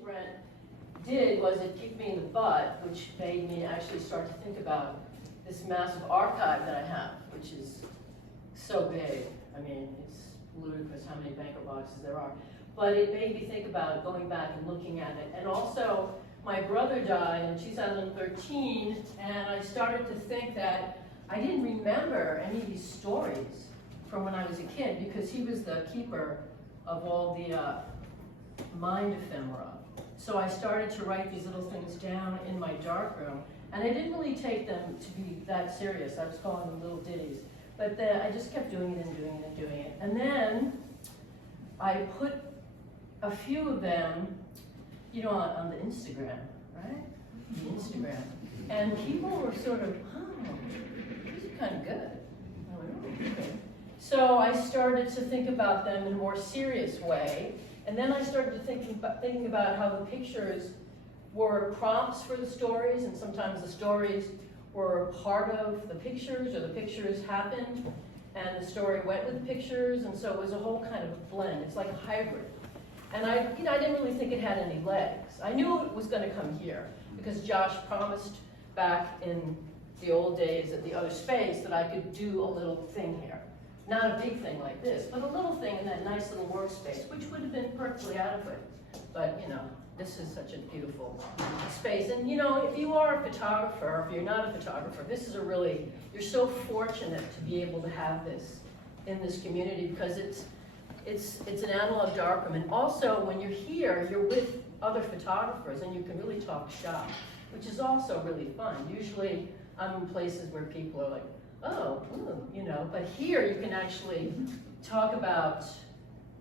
teaching rent did was it kicked me in the butt, which made me actually start to think about this massive archive that I have, which is so big. I mean, it's ludicrous how many banker boxes there are. But it made me think about going back and looking at it. And also, my brother died in 2013, and I started to think that I didn't remember any of these stories from when I was a kid, because he was the keeper of all the mind ephemera. So I started to write these little things down in my darkroom, and I didn't really take them to be that serious. I was calling them little ditties. But I just kept doing it and doing it and doing it. And then I put a few of them, you know, on the Instagram, right? The Instagram. And people were sort of, oh, these are kind of good. I went, oh, okay. So I started to think about them in a more serious way. And then I started thinking about how the pictures were prompts for the stories, and sometimes the stories were part of the pictures, or the pictures happened, and the story went with the pictures, and so it was a whole kind of blend. It's like a hybrid. And I didn't really think it had any legs. I knew it was going to come here, because Josh promised back in the old days at the other space that I could do a little thing here. Not a big thing like this, but a little thing in that nice little workspace, which would have been perfectly adequate. But, you know, this is such a beautiful space. And, you know, if you are a photographer, or if you're not a photographer, this is a really, you're so fortunate to be able to have this in this community, because it's an analog darkroom. And also, when you're here, you're with other photographers, and you can really talk shop, which is also really fun. Usually, I'm in places where people are like, oh, ooh, you know, but here you can actually talk about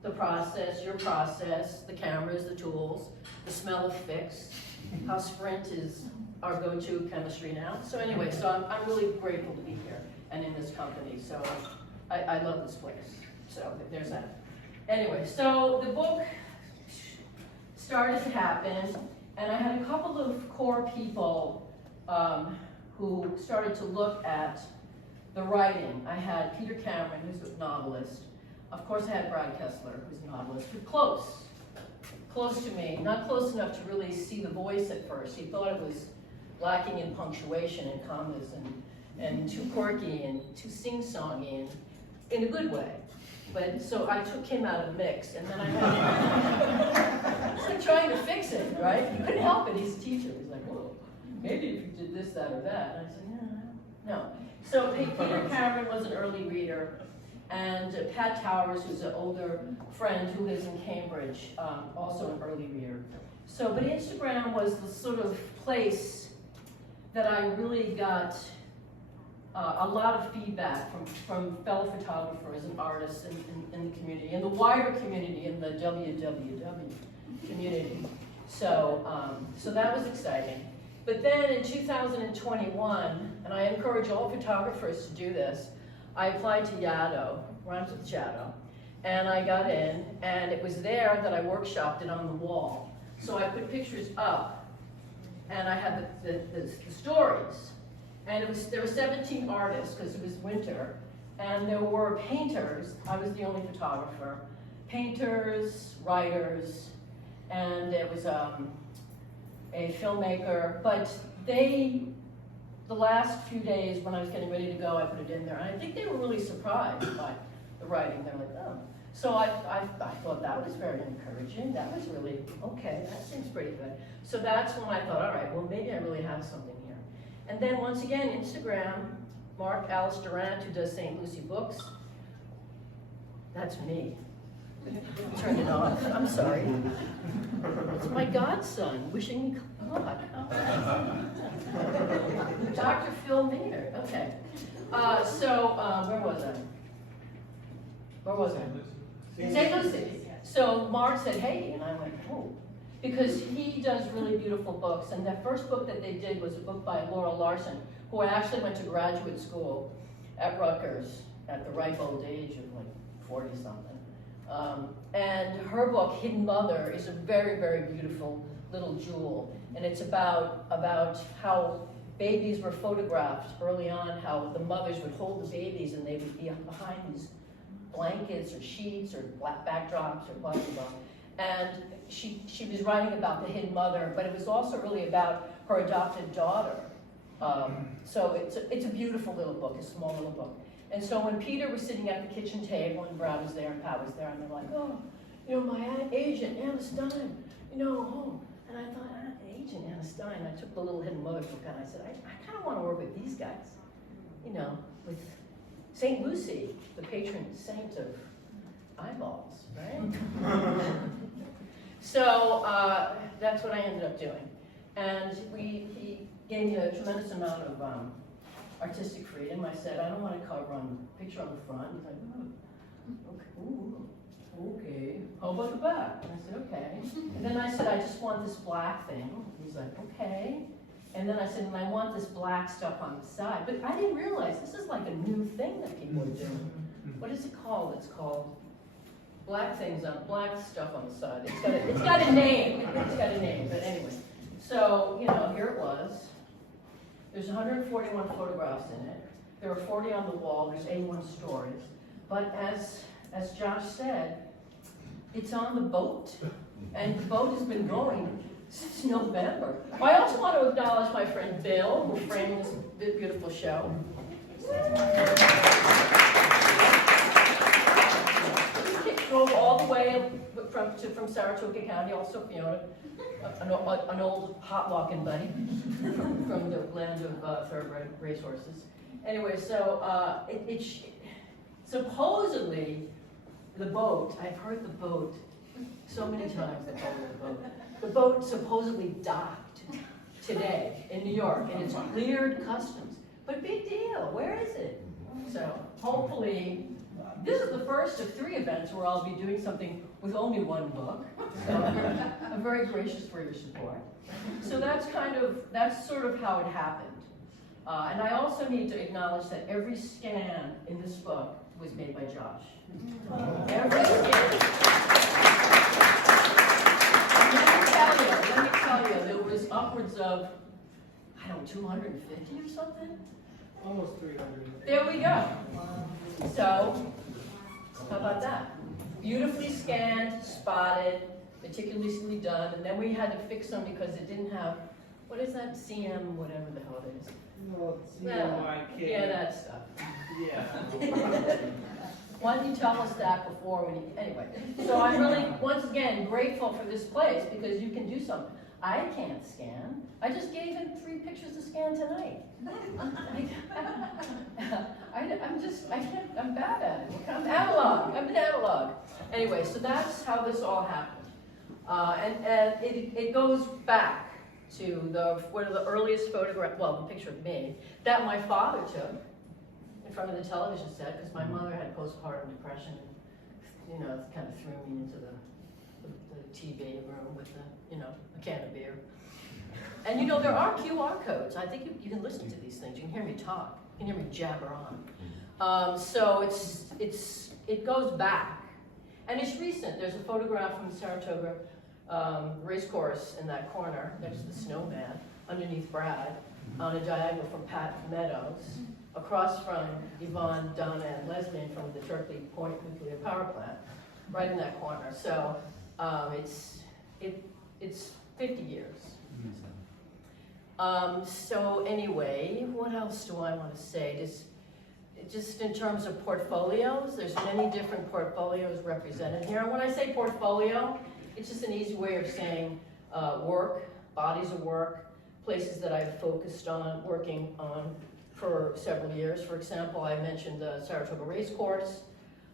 the process, your process, the cameras, the tools, the smell of fix, how Sprint is our go-to chemistry now. So anyway, so I'm really grateful to be here and in this company. So I love this place. So there's that. Anyway, so the book started to happen, and I had a couple of core people who started to look at the writing. I had Peter Cameron, who's a novelist. Of course, I had Brad Kessler, who's a novelist, but close to me, not close enough to really see the voice at first. He thought it was lacking in punctuation and commas and too quirky and too sing-songy and in a good way. But so I took him out of the mix, and then I had it's like trying to fix it, right? He couldn't help it. He's a teacher. He's like, whoa, maybe if you did this, that, or that. And I said, no. So Peter Cameron was an early reader, and Pat Towers, who's an older friend who lives in Cambridge, also an early reader. So, but Instagram was the sort of place that I really got a lot of feedback from fellow photographers and artists in the community, in the wider community, in the WWW community. So, so that was exciting. But then in 2021, and I encourage all photographers to do this, I applied to Yaddo, rhymes with shadow, and I got in, and it was there that I workshopped it on the wall. So I put pictures up, and I had the stories. And there were 17 artists, because it was winter, and there were painters. I was the only photographer. Painters, writers, and there was a filmmaker. But the last few days when I was getting ready to go, I put it in there. And I think they were really surprised by the writing. They're like, oh. So I thought that was very encouraging. That was really, okay, that seems pretty good. So that's when I thought, all right, well, maybe I really have something here. And then once again, Instagram, Mark Alice Durant, who does St. Lucie Books, that's me. Turn it off, I'm sorry. It's my godson wishing me luck. Dr. Phil Maynard, okay. Where was I? St. Lucie. So Mark said, hey, and I went, oh. Because he does really beautiful books, and the first book that they did was a book by Laura Larson, who actually went to graduate school at Rutgers at the ripe old age of like 40-something. And her book, Hidden Mother, is a very, very beautiful little jewel, and it's about how babies were photographed early on, how the mothers would hold the babies and they would be behind these blankets or sheets or black backdrops or blah, blah, blah. And she was writing about the hidden mother, but it was also really about her adopted daughter. So it's a beautiful little book, a small little book. And so when Peter was sitting at the kitchen table and Brad was there and Pat was there, and they're like, oh, you know, my agent, Anna Stein, you know, oh. And I thought, agent Anna Stein. I took the little hidden mother book and I said, I kind of want to work with these guys, you know, with St. Lucy, the patron saint of eyeballs, right? So that's what I ended up doing. And he gave me a tremendous amount of artistic freedom. I said, I don't want to cover on the picture on the front. He's like, oh, okay, ooh, okay. How about the back? And I said, okay. And then I said, I just want this black thing. He's like, okay. And then I said, and I want this black stuff on the side. But I didn't realize this is like a new thing that people are doing. What is it called? It's called black things on black stuff on the side. It's got a name. It's got a name. But anyway, so you know, here it was. There's 141 photographs in it. There are 40 on the wall. There's 81 stories. But as Josh said, it's on the boat, and the boat has been going since November. I also want to acknowledge my friend Bill, who framed this beautiful show. He drove all the way from Saratoga County, also Fiona, an old hot-walking buddy from the land of thoroughbred racehorses. Anyway, so supposedly the boat, I've heard the boat so many times, the boat supposedly docked today in New York, and it's cleared customs. But big deal, where is it? So hopefully, this is the first of 3 events where I'll be doing something with only one book. So I'm very gracious for your support. So that's sort of how it happened. And I also need to acknowledge that every scan in this book was made by Josh. Every scan. Let me tell you, there was upwards of, I don't know, 250 or something? Almost 300. There we go. So, how about that? Beautifully scanned, spotted, meticulously done, and then we had to fix them because it didn't have, what is that, CM, whatever the hell it is. Well, CMYK. Yeah, that stuff. Yeah. Why didn't you tell us that before? Anyway, so I'm really, once again, grateful for this place because you can do something. I can't scan. I just gave him 3 pictures to scan tonight. I'm bad at it. I'm analog. I'm an analog. Anyway, so that's how this all happened. And it goes back to one of the earliest photographs, well, the picture of me, that my father took in front of the television set, because my mother had postpartum depression, and, you know, kind of threw me into the TV room with a can of beer. And you know, there are QR codes. I think you can listen to these things. You can hear me talk. You can hear me jabber on. So it goes back. And it's recent. There's a photograph from the Saratoga racecourse in that corner, next to the snowman, underneath Brad, on a diagonal from Pat Meadows, across from Yvonne, Donna, and Leslie from the Turkley Point nuclear power plant, right in that corner. So it's 50 years. So anyway, what else do I want to say? Just in terms of portfolios, there's many different portfolios represented here. And when I say portfolio, it's just an easy way of saying work, bodies of work, places that I've focused on, working on for several years. For example, I mentioned the Saratoga Race Course.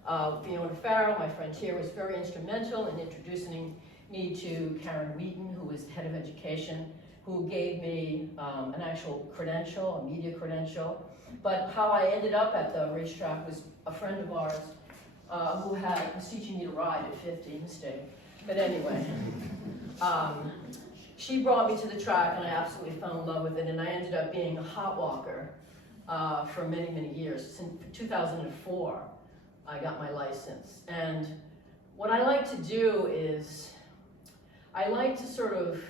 Fiona Farrow, my friend here, was very instrumental in introducing me to Karen Wheaton, who was head of education, who gave me an actual credential, a media credential. But how I ended up at the racetrack was a friend of ours who was teaching me to ride at 50, mistake. But anyway, she brought me to the track and I absolutely fell in love with it, and I ended up being a hot walker for many, many years. Since 2004, I got my license. And what I like to do is, I like to sort of,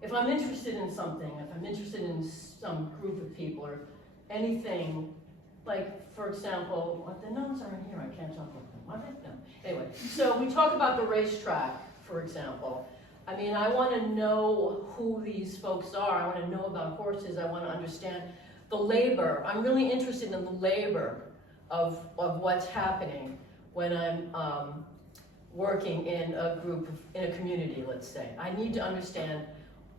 if I'm interested in something, if I'm interested in some group of people or anything, like, for example, what the nuns aren't here, I can't talk about them. What? No. Anyway, so we talk about the racetrack, for example. I mean, I want to know who these folks are. I want to know about horses. I want to understand the labor. I'm really interested in the labor of what's happening when I'm working in a group, in a community, let's say. I need to understand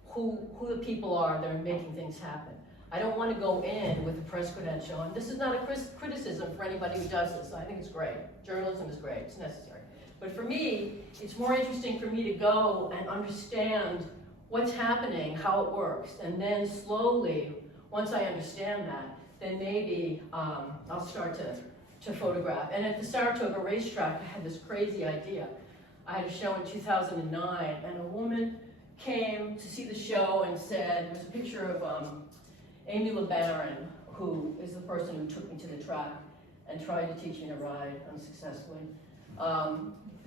who the people are that are making things happen. I don't want to go in with a press credential, and this is not a criticism for anybody who does this. I think it's great. Journalism is great. It's necessary. But for me, it's more interesting for me to go and understand what's happening, how it works, and then slowly, once I understand that, then maybe I'll start to photograph. And at the Saratoga racetrack, I had this crazy idea. I had a show in 2009, and a woman came to see the show and said, there's a picture of Amy LeBaron, who is the person who took me to the track and tried to teach me to ride unsuccessfully.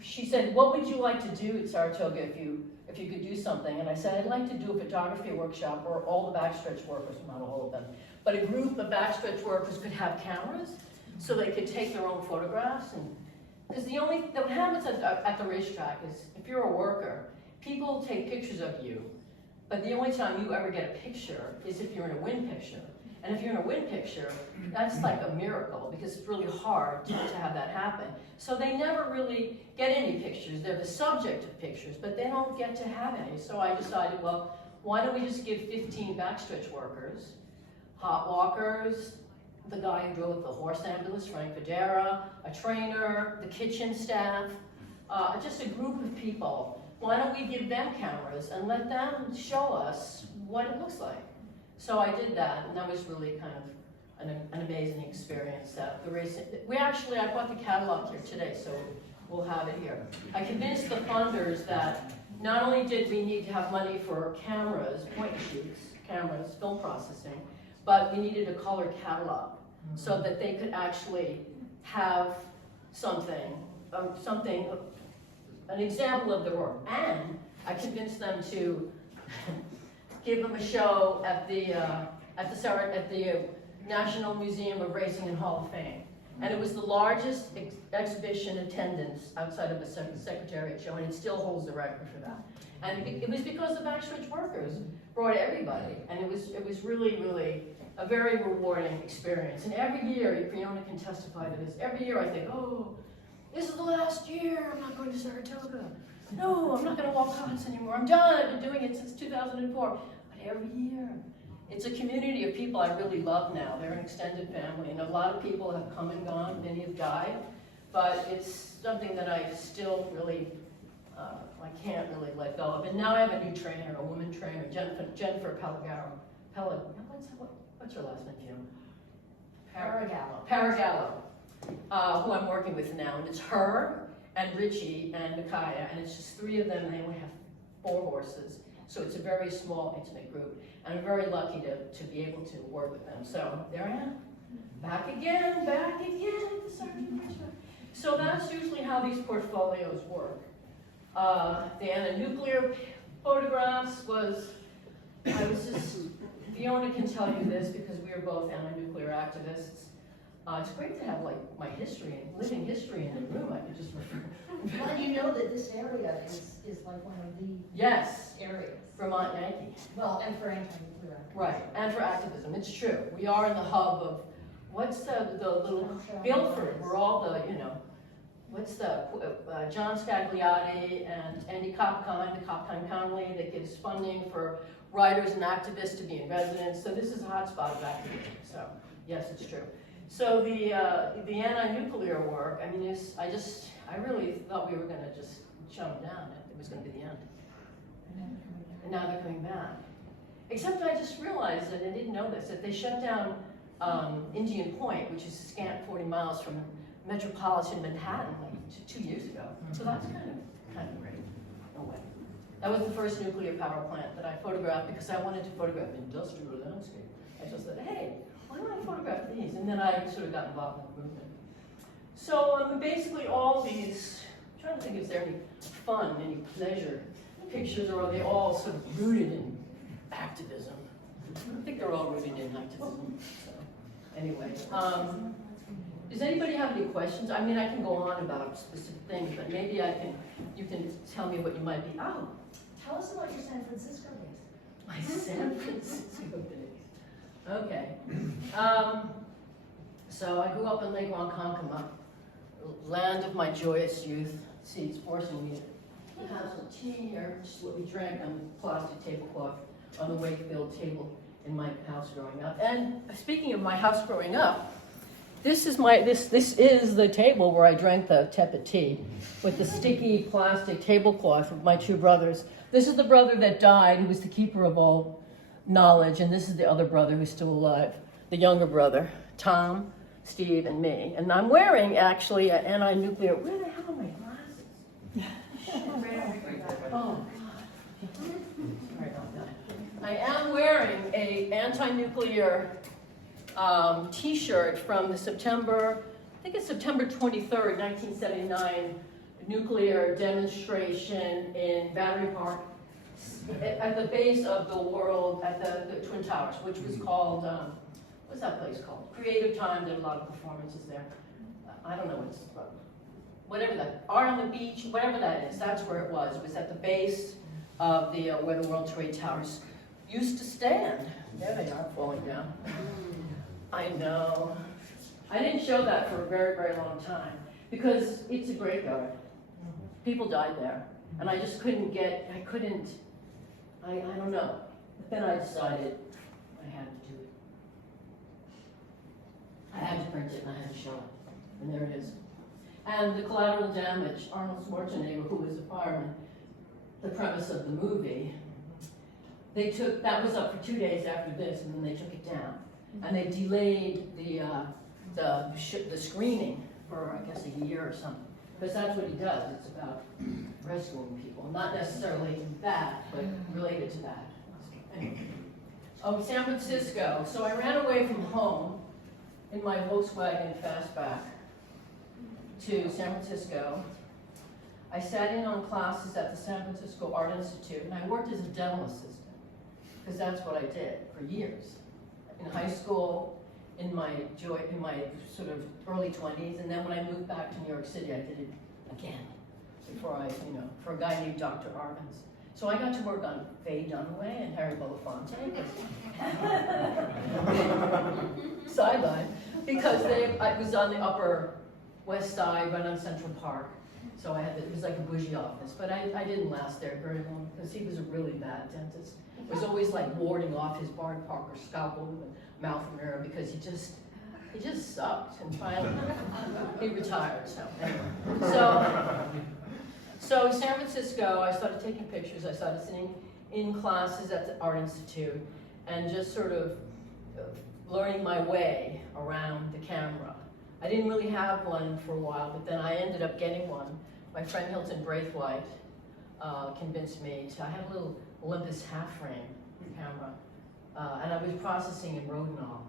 She said, what would you like to do at Saratoga if you could do something? And I said, I'd like to do a photography workshop where all the backstretch workers, not all of them, but a group of backstretch workers could have cameras so they could take their own photographs. And because what happens at the racetrack is, if you're a worker, people take pictures of you, but the only time you ever get a picture is if you're in a win picture. And if you're in a win picture, that's like a miracle, because it's really hard to have that happen. So they never really get any pictures. They're the subject of pictures, but they don't get to have any. So I decided, well, why don't we just give 15 backstretch workers, hot walkers, the guy who drove the horse ambulance, Frank Videra, a trainer, the kitchen staff, just a group of people. Why don't we give them cameras and let them show us what it looks like? So I did that, and that was really kind of an amazing experience. The race, I brought the catalog here today, so we'll have it here. I convinced the funders that not only did we need to have money for cameras, point sheets, cameras, film processing, but we needed a color catalog so that they could actually have something, an example of their work. And I convinced them to give them a show at the National Museum of Racing and Hall of Fame. And it was the largest exhibition attendance outside of a Secretariat show, and it still holds the record for that. And it was because the backstretch workers brought everybody, and it was really, really a very rewarding experience. And every year, Fiona can testify to this, every year I think, oh, this is the last year, I'm not going to Saratoga. No, I'm not going to walk Cots anymore. I'm done, I've been doing it since 2004. But every year, it's a community of people I really love now. They're an extended family, and a lot of people have come and gone, many have died, but it's something that I still really, I can't really let go of. And now I have a new trainer, a woman trainer, Jennifer Pelagaro. What's her last name, Jim? Paragallo, who I'm working with now, and it's her and Richie and Micaiah, and it's just 3 of them, and they only have 4 horses. So it's a very small, intimate group, and I'm very lucky to be able to work with them. So there I am, back again at the Saratoga racetrack. So that's usually how these portfolios work. The anti-nuclear photographs Fiona can tell you this because we are both anti-nuclear activists. It's great to have like my history, living history in the room. I could just refer. Well, you know that this area is like one of the areas. Vermont Yankee. Well, and for anti-nuclear activism. Right, and for activism. It's true. We are in the hub of what's the little Guilford, where all the John Scagliotti and Andy Kopkine, the Kopkine family that gives funding for writers and activists to be in residence. So this is a hotspot of activism. So yes, it's true. So the anti-nuclear work, I mean, I really thought we were going to just jump down. It was going to be the end. And now they're coming back. Except I just realized, and I didn't know this, that they shut down Indian Point, which is a scant 40 miles from metropolitan Manhattan, like 2 years ago. So that's kind of great, in a way. That was the first nuclear power plant that I photographed because I wanted to photograph industrial landscape. I just said, hey, why don't I photograph these? And then I sort of got involved in the movement. So basically all these, I'm trying to think if there's any fun, any pleasure pictures, or are they all sort of rooted in activism? I think they're all rooted in activism. So anyway, does anybody have any questions? I mean, I can go on about specific things, but maybe you can tell me what you might be. Oh, Tell us about your San Francisco days. My San Francisco days. Okay. So I grew up in Lake Ronkonkoma, land of my joyous youth. See, it's forcing me to have some tea here, which is what we drank on plastic tablecloth on the Wakefield table in my house growing up. And speaking of my house growing up, this is the table where I drank the tepid tea with the sticky plastic tablecloth with my two brothers. This is the brother that died, who was the keeper of all knowledge, and this is the other brother who's still alive, the younger brother, Tom, Steve, and me. And I'm wearing, actually, an anti-nuclear, where the hell are my glasses? Oh, God. Sorry about that. I am wearing a anti-nuclear t-shirt from the September 23rd, 1979, nuclear demonstration in Battery Park at the base of the world, at the Twin Towers, which was called, what's that place called? Creative Time, did a lot of performances there. I don't know what it's called. Whatever that, Art on the Beach, whatever that is, that's where it was. It was at the base of the, where the World Trade Towers used to stand. There they are, falling down. I know. I didn't show that for a very, very long time because it's a graveyard. People died there. And I just couldn't get, I don't know. But then I decided I had to do it. I had to print it and I had to show it. And there it is. And the collateral damage, Arnold Schwarzenegger, who was a fireman, the premise of the movie, that was up for 2 days after this, and then they took it down. And they delayed the screening for, I guess, a year or something. Because that's what he does. It's about rescuing people. Not necessarily that, but related to that. Anyway. Oh, San Francisco. So I ran away from home in my Volkswagen Fastback to San Francisco. I sat in on classes at the San Francisco Art Institute, and I worked as a dental assistant, because that's what I did for years. In high school, in my sort of early 20s, and then when I moved back to New York City, I did it again before for a guy named Dr. Arvins. So I got to work on Faye Dunaway and Harry Belafonte. Sideline, because I was on the Upper West Side, right on Central Park. So it was like a bougie office, but I didn't last there very long because he was a really bad dentist. It was always like warding off his Bart Parker scalpel with a mouth mirror because he just sucked. And finally, he retired. So anyway, so San Francisco, I started taking pictures. I started sitting in classes at the Art Institute and just sort of learning my way around the camera. I didn't really have one for a while, but then I ended up getting one. My friend Hilton Braithwaite convinced me to. I had a little Olympus half-frame camera, and I was processing in Rodinal.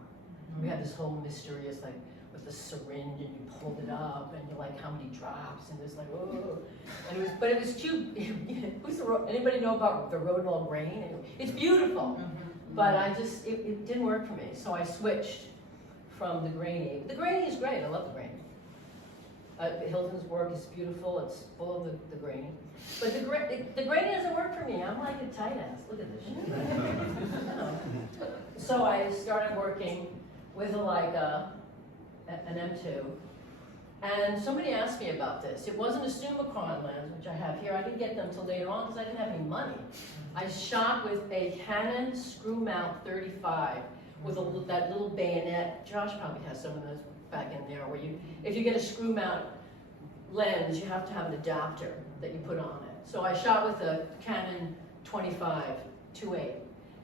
We had this whole mysterious, like, with the syringe, and you pulled it up, and you're like, how many drops? And it was like, whoa. And it was cute. Anybody know about the Rodinal grain? It's beautiful, but it didn't work for me, so I switched from the grainy. The grainy is great. I love the grainy. Hilton's work is beautiful. It's full of the grainy. But the grainy doesn't work for me. I'm like a tight ass. Look at this shit. So I started working with an M2. And somebody asked me about this. It wasn't a Summicron lens, which I have here. I didn't get them until later on because I didn't have any money. I shot with a Canon screw mount 35 with that little bayonet. Josh probably has some of those back in there where if you get a screw mount lens, you have to have an adapter that you put on it. So I shot with a Canon 25 2.8.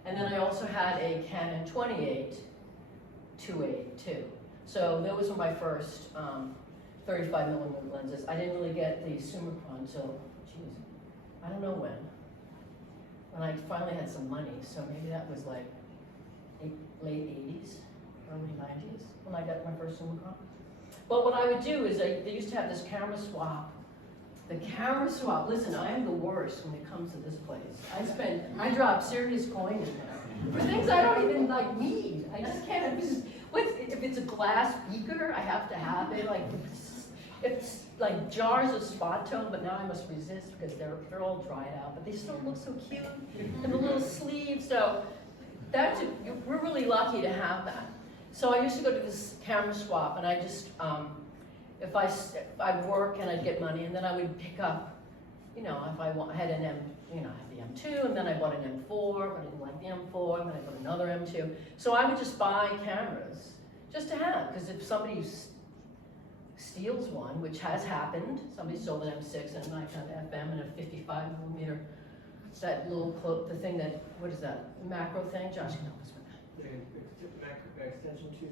And then I also had a Canon 28 2.8 too. So those were my first 35 millimeter lenses. I didn't really get the Summicron until, I don't know when I finally had some money. So maybe that was like late 80s, early 90s when I got my first Summicron. But what I would do is they used to have this camera swap. The camera swap, listen, I am the worst when it comes to this place. I drop serious coin in there for things I don't even need. I just can't, if it's a glass beaker, I have to have it. Like, it's like jars of spot tone, but now I must resist because they're all dried out, but they still look so cute. And the little sleeves, so we're really lucky to have that. So I used to go to this camera swap, and I just, if I'd work and I'd get money, and then I would pick up, if I had an I had the M2, and then I bought an M4, but I didn't like the M4, and then I bought another M2. So I would just buy cameras just to have, because if somebody steals one, which has happened, somebody stole an M6 and a Nikon FM and a 55 millimeter, it's that little the thing that, what is that, macro thing? Josh can help us with that. The extension to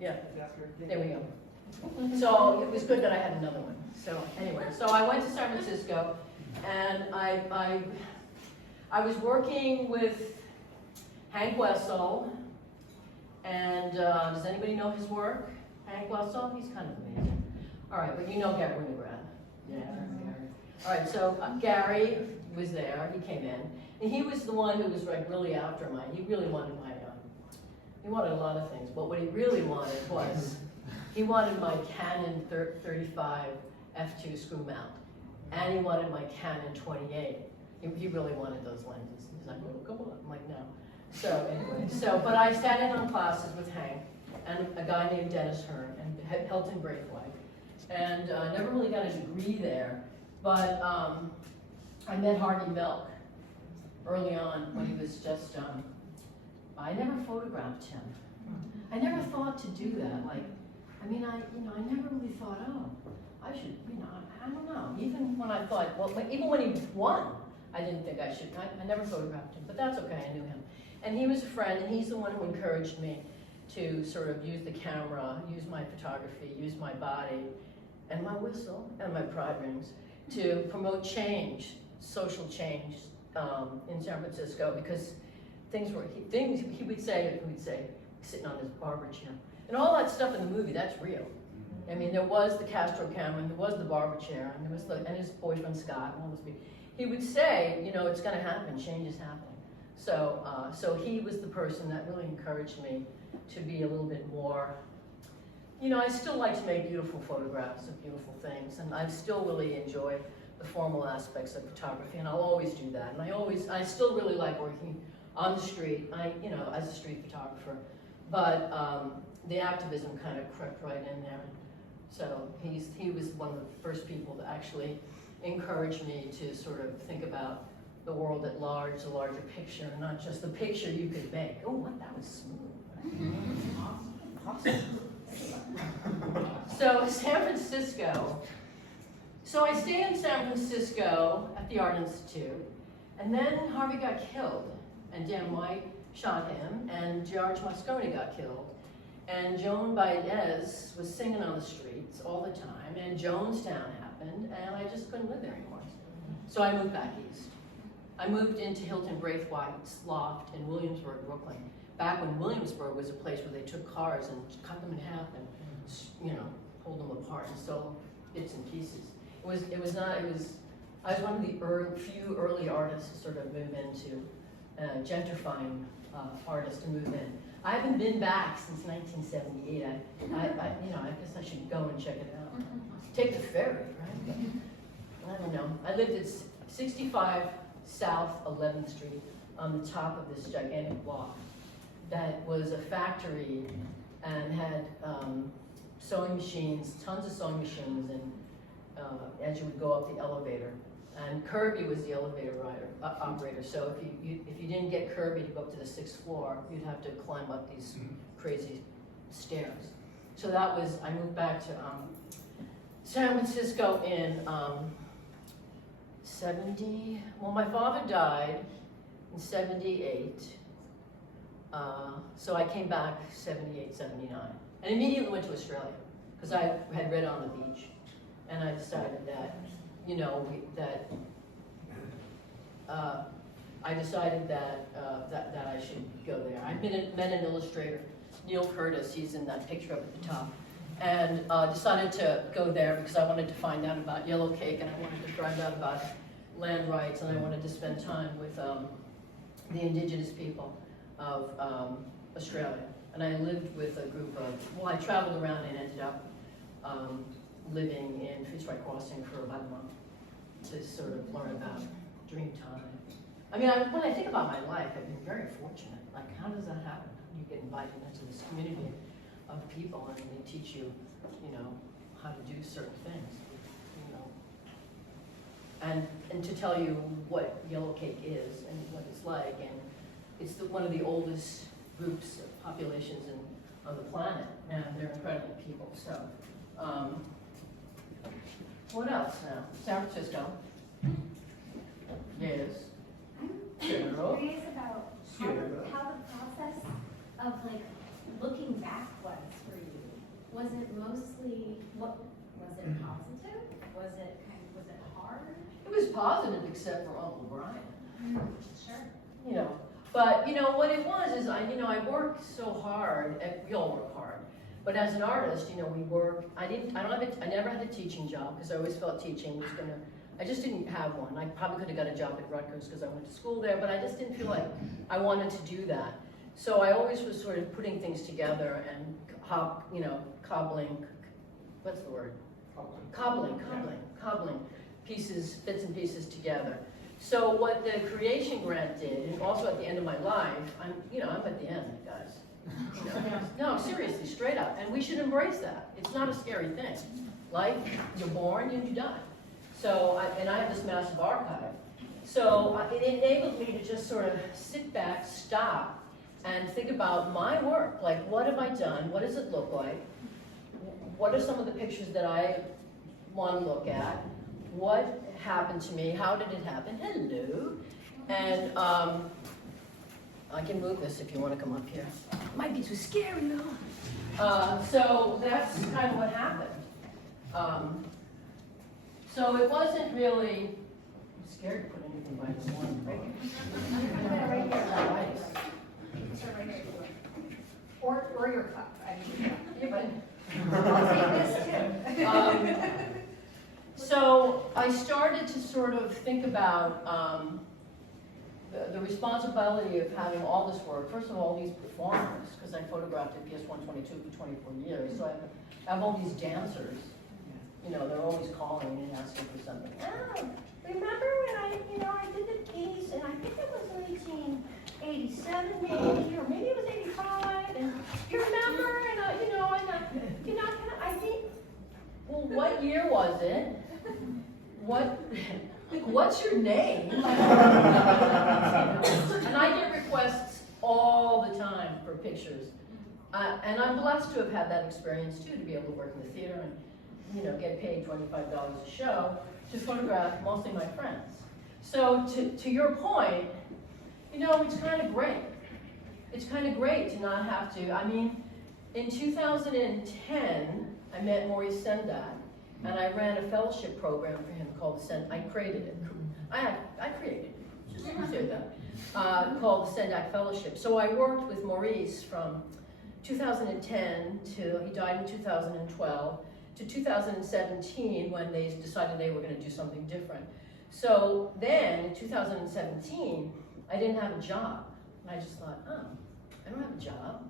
Yeah, adapter. there we go. So it was good that I had another one. So anyway, so I went to San Francisco, and I was working with Hank Wessel, and does anybody know his work? Hank Wessel, he's kind of amazing. All right, but you know Gary Winograd. Yeah, Gary. All right, so Gary was there, he came in, and he was the one who was like really after mine. He really wanted he wanted a lot of things, but what he really wanted was, he wanted my Canon 35 f2 screw mount, and he wanted my Canon 28. He really wanted those lenses. He's like, oh, come on. I'm like, no. So anyway, but I sat in on classes with Hank and a guy named Dennis Hearn and Hilton Braithwaite, and never really got a degree there, but I met Harvey Milk early on when he was just, I never photographed him. I never thought to do that. Like, I never really thought, oh, I should, I don't know. Even when I thought, well, even when he won, I didn't think I should. I never photographed him, but that's okay, I knew him. And he was a friend, and he's the one who encouraged me to sort of use the camera, use my photography, use my body, and my whistle, and my pride rings, to promote change, social change in San Francisco, because he would say, sitting on his barber chair. And all that stuff in the movie, that's real. I mean, there was the Castro camera, and there was the barber chair, and there was and his boyfriend Scott, and all those people. He would say, it's going to happen, change is happening. So he was the person that really encouraged me to be a little bit more, I still like to make beautiful photographs of beautiful things, and I still really enjoy the formal aspects of photography, and I'll always do that. And I still really like working on the street, as a street photographer, but the activism kind of crept right in there. So he was one of the first people to actually encourage me to sort of think about the world at large, the larger picture, and not just the picture you could make. Oh, what, that was smooth. Awesome. So San Francisco. So I stayed in San Francisco at the Art Institute, and then Harvey got killed, and Dan White shot him, and George Moscone got killed. And Joan Baez was singing on the streets all the time, and Jonestown happened, and I just couldn't live there anymore. So I moved back east. I moved into Hilton Braithwaite's loft in Williamsburg, Brooklyn, back when Williamsburg was a place where they took cars and cut them in half and, pulled them apart and sold bits and pieces. I was one of the few early artists to sort of move into gentrifying artists to move in. I haven't been back since 1978. I guess I should go and check it out. Take the ferry, right? I don't know. I lived at 65 South 11th Street on the top of this gigantic block that was a factory and had sewing machines, tons of sewing machines, and as you would go up the elevator. And Kirby was the elevator operator. So if you didn't get Kirby to go up to the 6th floor, you'd have to climb up these crazy stairs. So I moved back to San Francisco in 70. Well, my father died in 78. So I came back 78, 79. And immediately went to Australia because I had read On the Beach. And I decided that, that I should go there. I met an illustrator, Neil Curtis, he's in that picture up at the top, and decided to go there because I wanted to find out about yellow cake, and I wanted to find out about land rights, and I wanted to spend time with the indigenous people of Australia. And I lived with a group of, I traveled around and ended up living in Fitzroy Crossing for about a month to sort of learn about dream time. I mean, when I think about my life, I've been very fortunate. Like, how does that happen? You get invited into this community of people and they teach you, how to do certain things, and to tell you what yellow cake is and what it's like. And it's one of the oldest groups of populations on the planet, and they're incredible people. So, what else now? San Francisco. Yes. I'm curious about how the process of looking back was for you. Was it mostly was it positive? Was it hard? It was positive except for Uncle Brian. Sure. But what it was is I worked so hard. We all work hard. But as an artist, we work. I never had a teaching job because I always felt teaching was gonna. I just didn't have one. I probably could have got a job at Rutgers because I went to school there, but I just didn't feel like I wanted to do that. So I always was sort of putting things together and cobbling. What's the word? Cobbling bits and pieces together. So what the creation grant did, and also at the end of my life, I'm at the end, guys. No, seriously, straight up. And we should embrace that. It's not a scary thing. Life, you're born and you die. So, I have this massive archive. So it enabled me to just sort of sit back, stop, and think about my work. Like, what have I done? What does it look like? What are some of the pictures that I want to look at? What happened to me? How did it happen? Hello. And I can move this if you want to come up here. It might be too scary though. So that's kind of what happened. So it wasn't really, I'm scared to put anything by the one. Or your cup. I'll take this too. So I started to sort of think about the responsibility of having all this work. First of all, these performers, because I photographed at PS 122 for 24 years, so I have all these dancers. They're always calling and asking for something. Oh, remember when I did the piece, and I think it was 1987 maybe, or maybe it was 85, and you remember, and I think, well, what year was it? What's your name? And I get requests all the time for pictures. And I'm blessed to have had that experience too, to be able to work in the theater and get paid $25 a show to photograph mostly my friends. So to your point, it's kind of great. It's kind of great to not have to. I mean, in 2010, I met Maurice Sendak, and I ran a fellowship program for him called I created it. I created it. Just say that. Called the Sendak Fellowship. So I worked with Maurice from 2010 till he died in 2012 to 2017 when they decided they were going to do something different. So then in 2017, I didn't have a job. And I just thought, I don't have a job.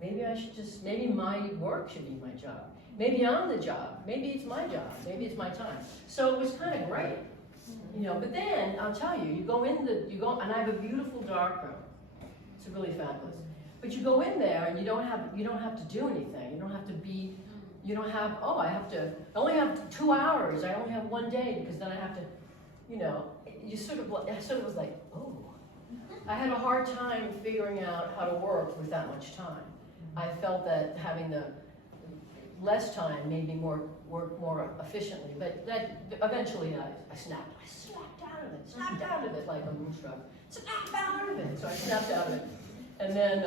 Maybe I should maybe my work should be my job. Maybe I'm the job. Maybe it's my job. Maybe it's my time. So it was kind of great, But then I'll tell you, you go, and I have a beautiful dark room. It's really fabulous. But you go in there and you don't have to do anything. You don't have to be. You don't have. I only have 2 hours. I only have one day because then I have to. You sort of was like, oh. I had a hard time figuring out how to work with that much time. I felt that having the less time made me work more efficiently, but that eventually I snapped out of it like a moonstruck. Snapped out of it. So I snapped out of it, and then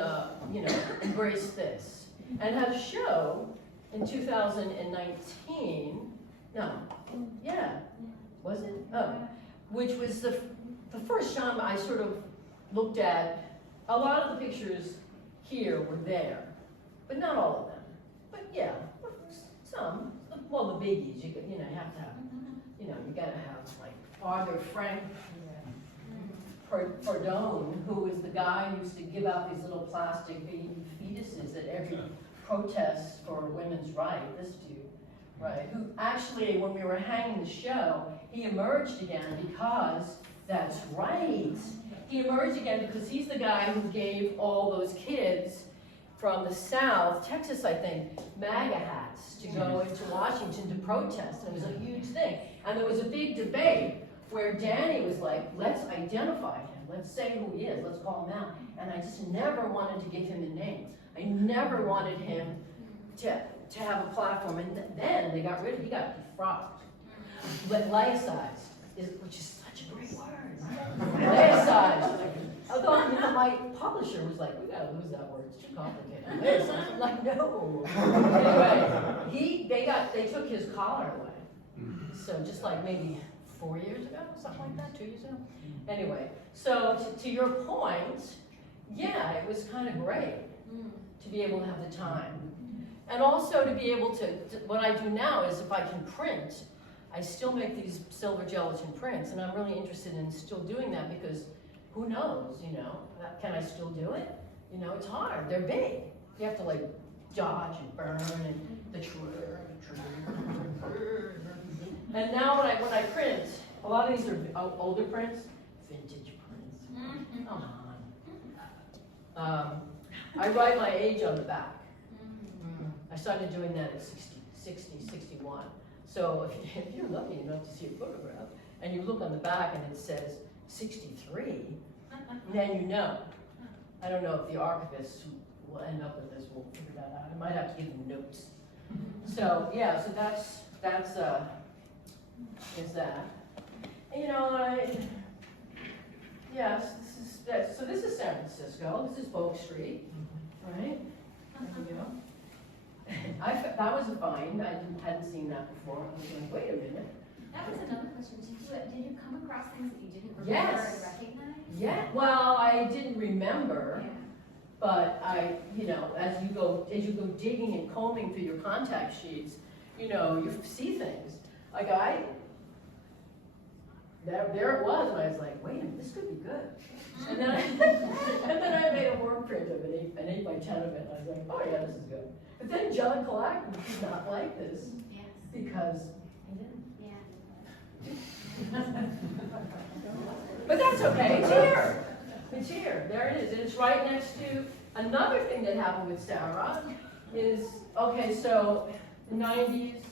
embraced this, and had a show in 2019. No, yeah, was it? Oh, which was the first time I sort of looked at a lot of the pictures here were there, but not all of them. But yeah, some. Well, the biggies. You have to have. You got to have like Arthur Frank Pardone, who was the guy who used to give out these little plastic baby fetuses at every protest for women's rights. This dude, right, who actually, when we were hanging the show, he emerged again because, that's right, he emerged again because he's the guy who gave all those kids from the South, Texas, I think, MAGA hats to go into Washington to protest. And it was a huge thing. And there was a big debate where Danny was like, let's identify him. Let's say who he is. Let's call him out. And I just never wanted to give him a name. I never wanted him to have a platform. And then they got rid of him. He got defrocked. But laicized, which is such a great word. Laicized. Although, you know, my publisher was like, we gotta lose that word, it's too complicated. I'm like, no. Anyway, they took his collar away. So just like maybe 4 years ago, something like that, 2 years ago. Anyway, so to your point, yeah, it was kind of great to be able to have the time. And also to be able to, what I do now is if I can print, I still make these silver gelatin prints, and I'm really interested in still doing that because who knows, you know, can I still do it? You know, it's hard, they're big. You have to like dodge and burn and the and now when I print, a lot of these are older prints, vintage prints, come on. I write my age on the back. I started doing that at 61. So if you're lucky enough to see a photograph and you look on the back and it says 63, then you know. I don't know if the archivists who will end up with this will figure that out. I might have to give them notes. So yeah, so that's is that. And, you know, yes, so this is San Francisco. This is Polk Street, right? There we go. That was a find. I hadn't seen that before. I was like, wait a minute. That was another question. Did you come across things that you didn't remember Yes. and recognize? Yeah. Well, I didn't remember, Yeah. but you know, as you go digging and combing through your contact sheets, you know, you see things. Like there it was, and I was like, wait a minute, this could be good. And then I made a word print of an 8 by 10 of it, and I was like, oh yeah, this is good. But then John Kalak did not like this Yes. because he didn't. Yeah. But that's okay, it's here. It's here, there it is. And it's right next to another thing that happened with Sarah is, okay, so the 90s,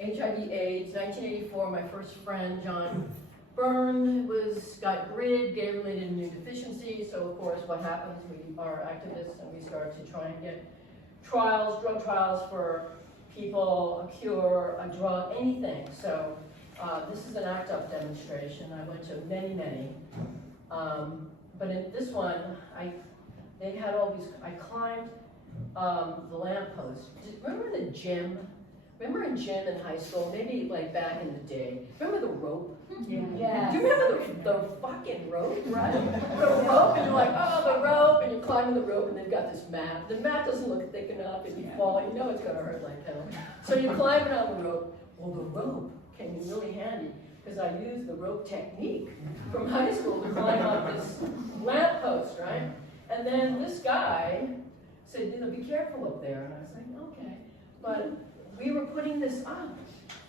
HIV/AIDS, 1984, my first friend, John Byrne, got GRID, gay-related immunodeficiency. So of course, what happens, we are activists and we start to try and get trials, drug trials for people, a cure, a drug, anything. So this is an ACT UP demonstration. I went to many. But in this one, they had all these, I climbed the lamppost. Remember the gym? Remember in gym in high school, maybe like back in the day, remember the rope? Yeah. Do you remember the fucking rope, right? The rope, and you're like, oh, the rope, and you're climbing the rope, and they've got this mat. The mat doesn't look thick enough, and you fall, you know it's gonna hurt like hell. So you're climbing on the rope. Well, the rope came in really handy, because I used the rope technique from high school to climb up this lamppost, right? And then this guy said, you know, be careful up there. And I was like, okay. But we were putting this up,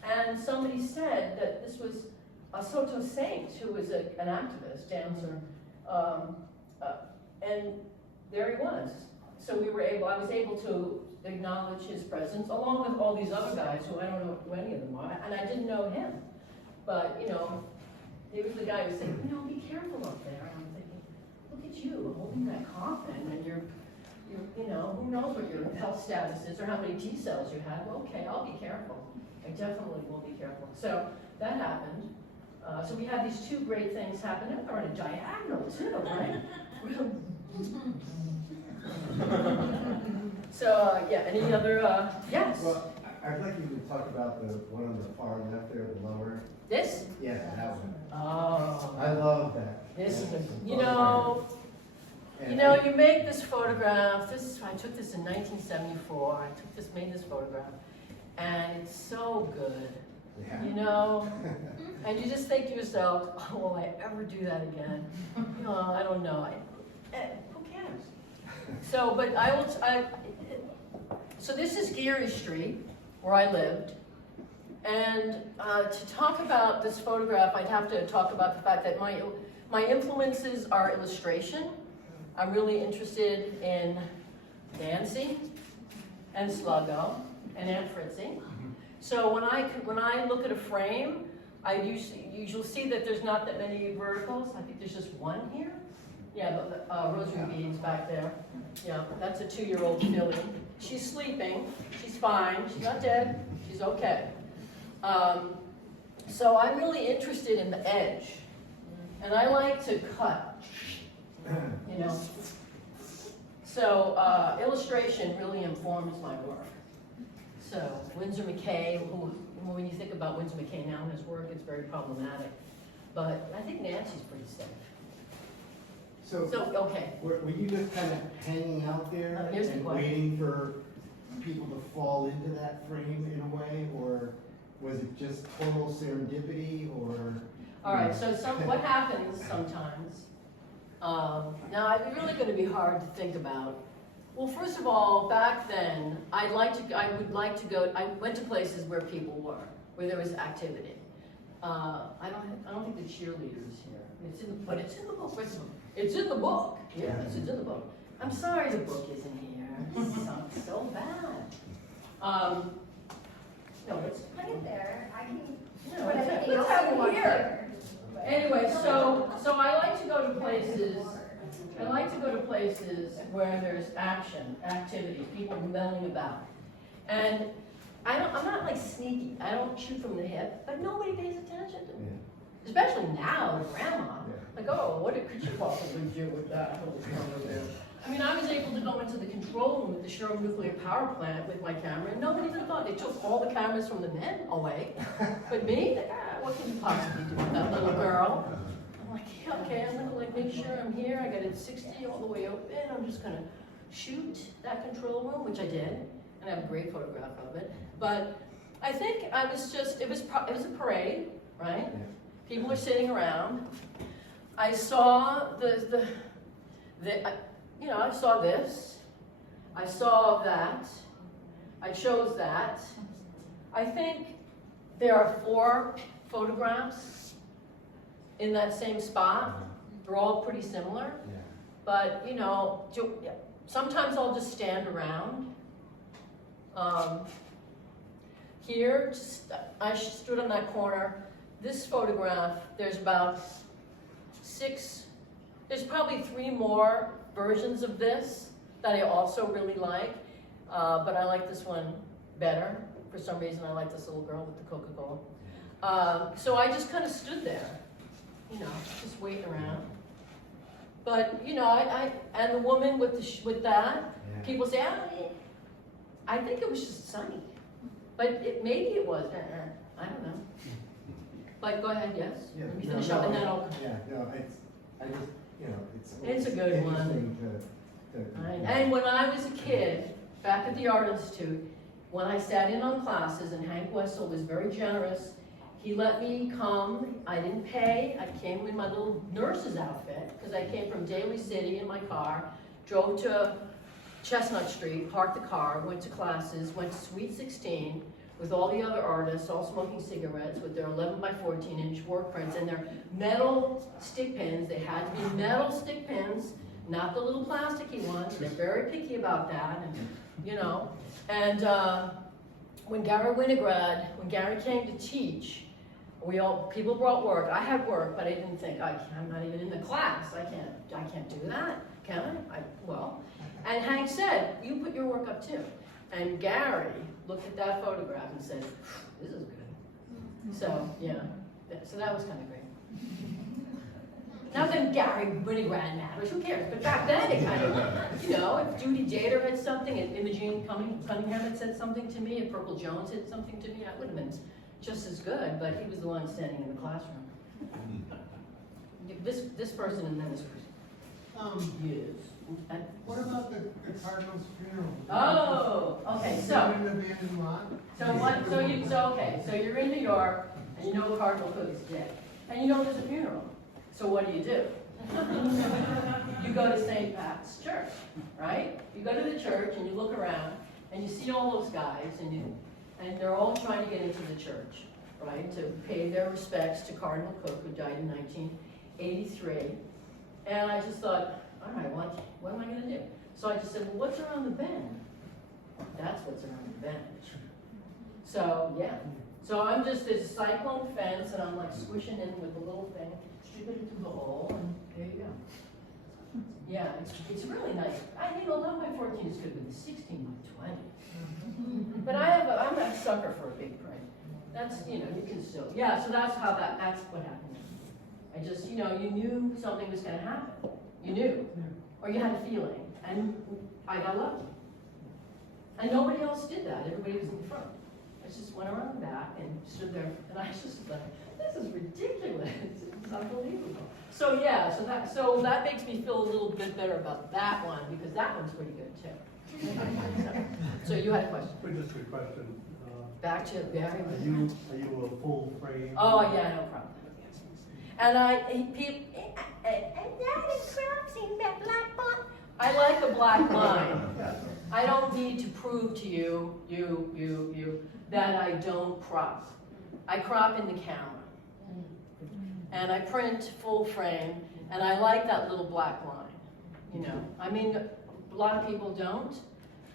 and somebody said that this was a Soto saint who was an activist, dancer, and there he was. So I was able to acknowledge his presence, along with all these other guys who I don't know who any of them are, and I didn't know him. But, you know, he was the guy who said, you know, be careful up there. And I'm thinking, look at you holding that coffin, and you're you know, who knows what your health status is or how many T cells you have. Well, okay, I'll be careful. I definitely will be careful. So that happened. So we had these two great things happen. They're on a diagonal too, right? So yeah, any other, yes? Well, I'd like you to talk about the one on the far left there, the lower. This? Yeah, that one. Oh. I love that. This is, And you make this photograph. I took this in 1974. Made this photograph, and it's so good. Yeah. You know, and you just think to yourself, oh, will I ever do that again? You know, I don't know. Who cares? So, but so this is Geary Street, where I lived. And to talk about this photograph, I'd have to talk about the fact that my influences are illustration. I'm really interested in Nancy and Sluggo and Aunt Fritzy. So when I look at a frame, you'll see that there's not that many verticals. I think there's just one here. Yeah, the rosary beads back there. Yeah, that's a 2-year-old filly. She's sleeping. She's fine. She's not dead. She's okay. So I'm really interested in the edge, and I like to cut. You know. So illustration really informs my work. So Winsor McCay, when you think about Winsor McCay now in his work, it's very problematic. But I think Nancy's pretty safe. So, okay. were you just kind of hanging out there Here's the and question. waiting for people to fall into that frame in a way, or was it just total serendipity, or? All right, so what happens sometimes, now it's really going to be hard to think about. Well, first of all, back then, I went to places where people were, where there was activity. I don't think the cheerleaders here, but it's in the book. It's in the book. Yes, it's in the book. I'm sorry the book isn't here. This sounds so bad. No, it's Put it there, I can No, put it's anything it's else out you want here. there. Anyway, so I like to go to places. I like to go to places where there's action, activity, people milling about, and I'm not like sneaky. I don't shoot from the hip, but nobody pays attention to me. Yeah. Especially now, with Grandma. Yeah. Like, oh, what could you possibly do with that little camera there? I mean, I was able to go into the control room at the Sherwood Nuclear Power Plant with my camera, and nobody even thought. They took all the cameras from the men away. But me, what can you possibly do with that little girl? I'm like, yeah, okay, I'm gonna like make sure I'm here. I got it 60 all the way open. I'm just gonna shoot that control room, which I did, and I have a great photograph of it. But I think I was just, it was a parade, right? Yeah. People were sitting around. I saw I saw this. I saw that. I chose that. I think there are 4 photographs in that same spot. They're all pretty similar. Yeah. But, sometimes I'll just stand around. Here, I stood on that corner. This photograph, there's about 6, there's probably 3 more versions of this that I also really like, but I like this one better. For some reason, I like this little girl with the Coca-Cola. So I just kind of stood there, just waiting around. But, and the woman with that, Yeah. people say, I think it was just sunny. But maybe it was, I don't know. But go ahead, yes? Yeah, Let me no, finish no, up and then I'll. Yeah, no, I just, It's a good one. interesting to. Right. And when I was a kid, back at the Art Institute, when I sat in on classes, and Hank Wessel was very generous, he let me come. I didn't pay. I came in my little nurse's outfit, because I came from Daly City in my car, drove to Chestnut Street, parked the car, went to classes, went to Suite 16, with all the other artists, all smoking cigarettes with their 11 by 14 inch work prints and their metal stick pins. They had to be metal stick pins, not the little plasticky ones. They're very picky about that, and when Gary came to teach, people brought work. I had work, but I didn't think, I'm not even in the class. I can't do that, can I? And Hank said, you put your work up too. And Gary looked at that photograph and said, this is good. So, so that was kind of great. Now then Gary Winograd matters, who cares? But back then it kind of, if Judy Dater had something, if Imogene Cunningham had said something to me, if Purple Jones had something to me, I would have been just as good, but he was the one standing in the classroom. This person and then this person. Yes. And What about the Cardinal's funeral? oh, okay, so. In the abandoned lot? So you're in New York, and you know Cardinal Cook is dead, and you know there's a funeral. So what do? You go to St. Pat's Church, right? You go to the church and you look around and you see all those guys, and they're all trying to get into the church, right, to pay their respects to Cardinal Cook, who died in 1983. And I just thought, all right, what am I going to do? So I just said, well, what's around the bend? That's what's around the bend. So, yeah. So I'm just, there's a cyclone fence, and I'm like squishing in with a little thing, strip it into the hole, and there you go. Yeah, it's really nice. I think 11 by 14 is good, but 16 by 20. But I'm a sucker for a big print. That's, you can still, yeah, so that's what happened. I just, you knew something was gonna happen. You knew, or you had a feeling, and I got lucky. And nobody else did that, everybody was in the front. I just went around the back and stood there, and I just was like, this is ridiculous, it's unbelievable. So yeah, so that makes me feel a little bit better about that one, because that one's pretty good too. So you had a question? Just a question. Back to Barry. Are you a full frame? Oh yeah, no problem. And I like a black line. I don't need to prove to you that I don't crop. I crop in the camera. And I print full frame, and I like that little black line. I mean, a lot of people don't,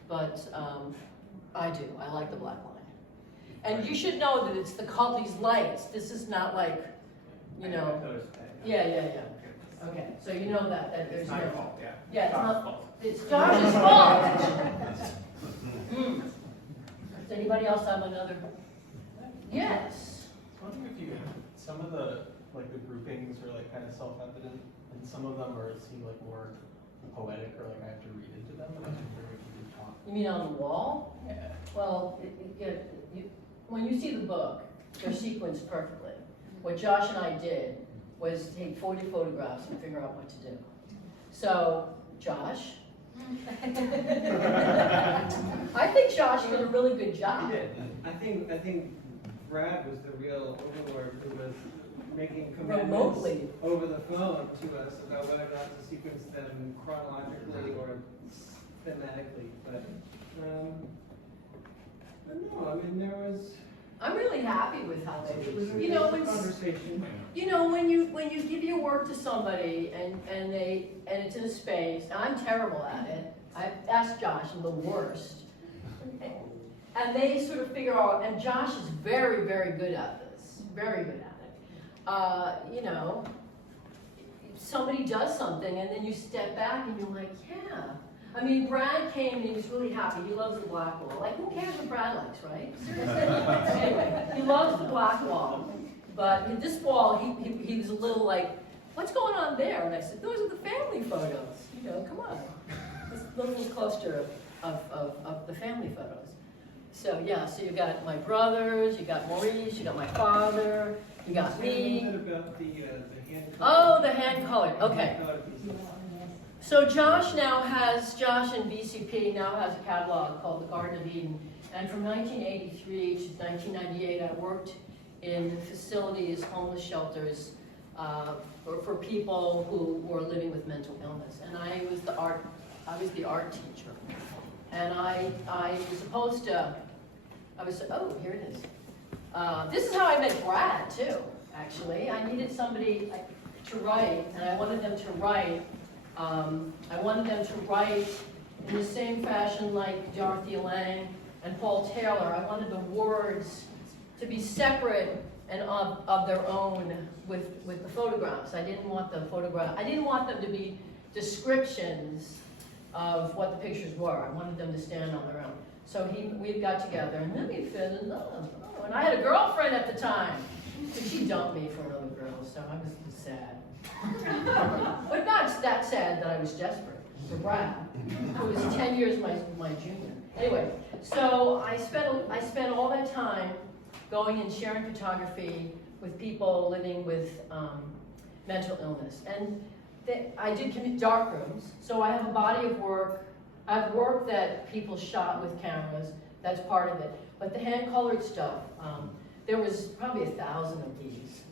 but I do. I like the black line. And you should know that it's these lights. This is not like, Yeah. Okay, so you know that there's It's not your fault, yeah. Yeah, it's Josh's not. fault. It's Josh's fault. Does anybody else have another? Yes. I was wondering if some of the groupings are kind of self-evident, and some of them seem more poetic, or I have to read into them. And I was wondering if you could talk. You mean on the wall? Yeah. Well, when you see the book, they're sequenced perfectly. What Josh and I did was take 40 photographs and figure out what to do. So, Josh? I think Josh did a really good job. He did. I think Brad was the real overlord who was making commitments Remotely. over the phone to us about whether or not to sequence them chronologically or thematically. But no, I mean there was. I'm really happy with how they It was do. a conversation. When you give your work to somebody and it's in a space, and I'm terrible at it. I've asked Josh, I'm the worst. And they sort of figure out, and Josh is very, very good at this. Very good at it. Somebody does something and then you step back and you're like, yeah. I mean, Brad came and he was really happy. He loves the black wall. Like, who cares what Brad likes, right? Seriously. Anyway, he loves the black wall. But in this wall, he was a little like, what's going on there? And I said, those are the family photos. Come on. This little cluster of the family photos. So yeah, so you got my brothers, you got Maurice, you got my father, you got me. A little bit about the hand. Oh, the hand colored. Okay. So Josh and VCP now has a catalog called The Garden of Eden. And from 1983 to 1998, I worked in facilities, homeless shelters, for people who were living with mental illness. And I was the art teacher. And I was supposed to, oh, here it is. This is how I met Brad, too, actually. I needed somebody to write, and I wanted them to write in the same fashion like Dorothy Lang and Paul Taylor. I wanted the words to be separate and of their own with the photographs. I didn't want them to be descriptions of what the pictures were. I wanted them to stand on their own. So we got together, and then we fell in love. Oh, and I had a girlfriend at the time. She dumped me for another girl, so I was sad. But not that sad that I was desperate for Brad, who was 10 years my junior. Anyway, so I spent all that time going and sharing photography with people living with mental illness. And I did dark rooms, so I have a body of work. I have work that people shot with cameras, that's part of it. But the hand-colored stuff, there was probably 1,000 of these.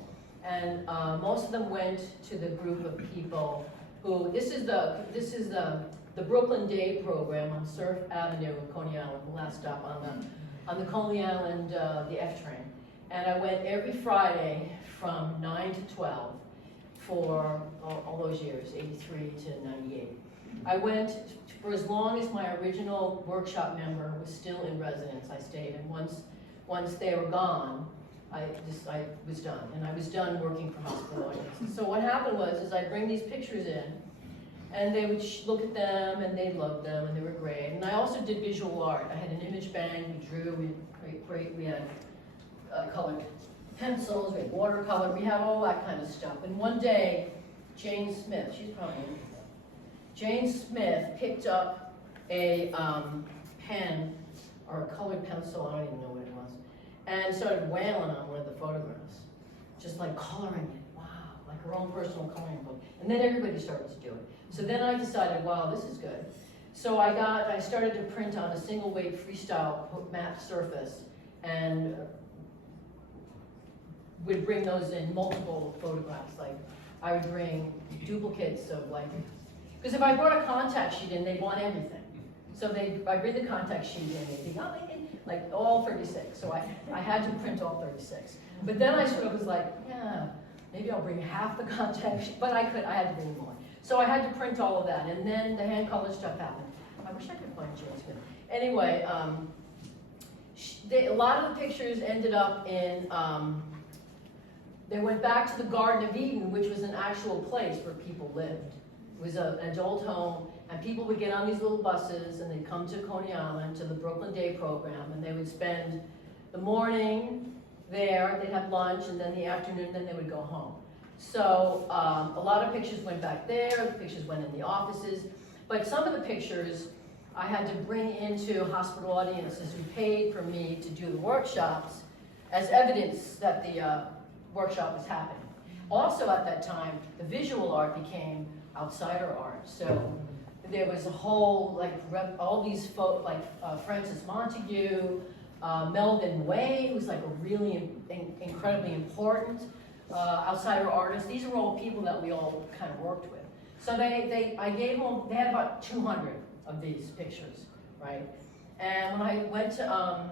And most of them went to the group of people who, this is the Brooklyn Day program on Surf Avenue in Coney Island, the last stop on the Coney Island, the F train. And I went every Friday from 9 to 12 for all those years, 83 to 98. I went for as long as my original workshop member was still in residence. I stayed, and once they were gone, I was done, and I was done working for hospital audiences. So what happened was, I'd bring these pictures in, and they would look at them, and they loved them, and they were great. And I also did visual art. I had an image bank. We drew. We had colored pencils. We had watercolor. We had all that kind of stuff. And one day, Jane Smith, she's probably in here. Jane Smith picked up a pen or a colored pencil. I don't even know what it was, and started wailing on one of the photographs, just like coloring it. Wow, like her own personal coloring book. And then everybody started to do it. So then I decided, wow, this is good. So I started to print on a single weight freestyle matte surface, and would bring those in multiple photographs. Like I would bring duplicates of like, because if I brought a contact sheet in, they'd want everything. So I bring the contact sheet in, they'd think, oh, like all 36. So I had to print all 36. But then I sort of was like, yeah, maybe I'll bring half the contact sheet, but I had to bring more. So I had to print all of that, and then the hand colored stuff happened. I wish I could find Jane Smith. Anyway, a lot of the pictures ended up in, they went back to the Garden of Eden, which was an actual place where people lived. It was an adult home, and people would get on these little buses, and they'd come to Coney Island, to the Brooklyn Day program, and they would spend the morning there, they'd have lunch, and then the afternoon, then they would go home. So a lot of pictures went back there, the pictures went in the offices, but some of the pictures I had to bring into hospital audiences who paid for me to do the workshops as evidence that the workshop was happening. Also at that time, the visual art became outsider art. So there was a whole, like, all these folks, like Francis Montague, Melvin Way, who's like a really incredibly important outsider artist. These are all people that we all kind of worked with. So I gave them, they had about 200 of these pictures, right? And when I went to,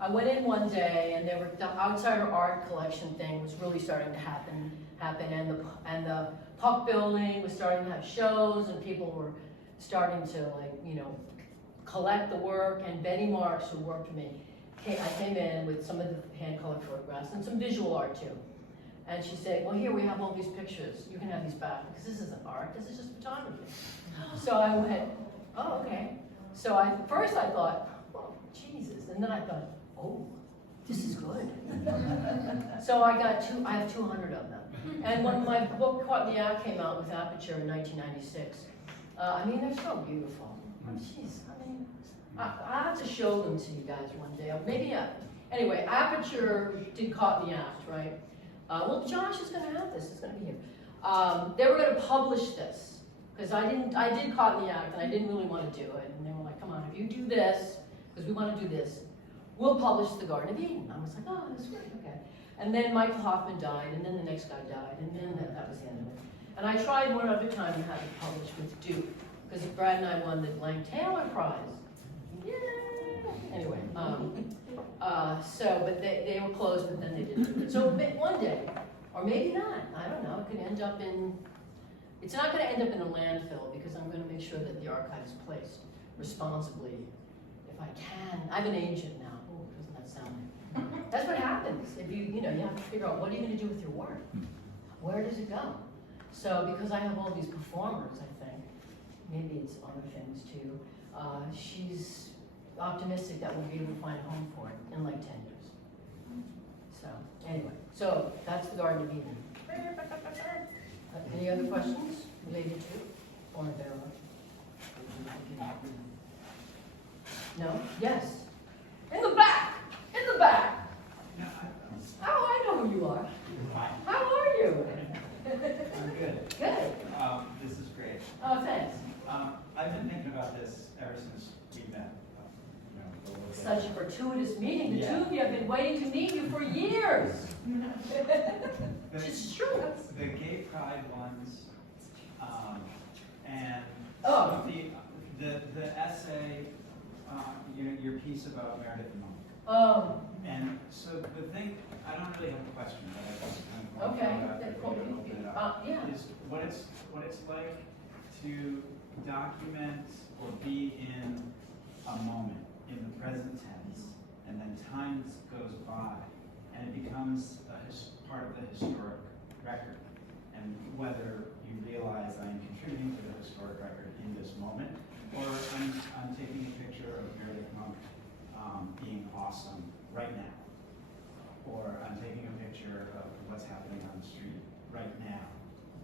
I went in one day, and the outsider art collection thing was really starting to happen, and the Puck building was starting to have shows, and people were starting to, like, you know, collect the work. And Betty Marks, who worked for me, I came in with some of the hand-colored photographs and some visual art too. And she said, well, here we have all these pictures. You can have these back, because this isn't art, this is just photography. So I went, oh, okay. So first I thought, well, Jesus. And then I thought, oh, this is good. So I have 200 of them. And when my book Caught in the Act came out with Aperture in 1996, I mean, they're so beautiful. Jeez, I mean, I'll have to show them to you guys one day. Or maybe, anyway, Aperture did Caught in the Act, right? Well, Josh is going to have this. It's going to be here. They were going to publish this, because I did Caught in the Act, and I didn't really want to do it. And they were like, come on, if you do this, because we want to do this, we'll publish The Garden of Eden. I was like, oh, that's great, okay. And then Michael Hoffman died, and then the next guy died, and then that was the end of it. And I tried one other time to have it published with Duke, because Brad and I won the Blank Taylor Prize. Yay! Anyway, but they were closed, but then they didn't. So one day, or maybe not, I don't know, it could end up in, it's not going to end up in a landfill, because I'm going to make sure that the archive is placed responsibly, if I can. I have an agent now. Oh, doesn't that sound like? That's what happens. If you have to figure out, what are you going to do with your work? Where does it go? So because I have all these performers, I think, maybe it's other things too, she's optimistic that we'll be able to find a home for it in like 10 years. So anyway, so that's the Garden of Eden. Any other questions related to or thereof? No? Yes. In the back! In the back! Oh, I know who you are. How are you? I'm good. Good. This is great. Oh, thanks. I've been thinking about this ever since we met. Such a fortuitous meeting. The Yeah. two of you have been waiting to meet you for years. It's true. The gay pride ones, and Oh. the essay your piece about Meredith Monk. Oh, And so the thing, I don't really have a question, but I just kind of want to okay. throw it out there for you to open it up. Yeah. Is what it's like to document or be in a moment in the present tense, and then time goes by, and it becomes part of the historic record. And whether you realize I'm contributing to the historic record in this moment, or I'm taking a picture of Meredith Monk being awesome right now, or I'm taking a picture of what's happening on the street right now.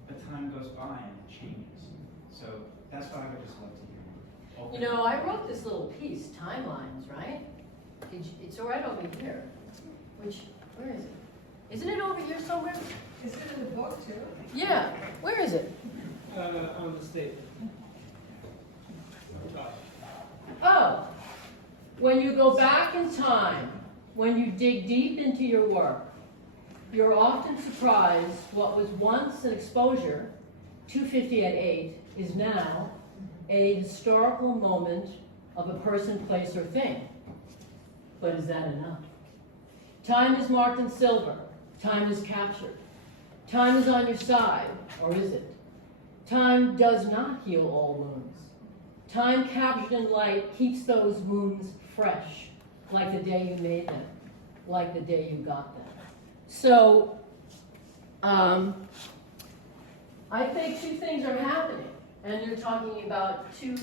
But time goes by and it changes. So that's what I would just love to hear. You know, I wrote this little piece, timelines, right? It's right over here. Where is it? Isn't it over here somewhere? Is it in the book too? Yeah, where is it? On the statement. Oh, when you go back in time, when you dig deep into your work, you're often surprised what was once an exposure, 250 at 8, is now a historical moment of a person, place, or thing. But is that enough? Time is marked in silver. Time is captured. Time is on your side, or is it? Time does not heal all wounds. Time captured in light keeps those wounds fresh, like the day you made them, like the day you got them. So, I think two things are happening, and you're talking about two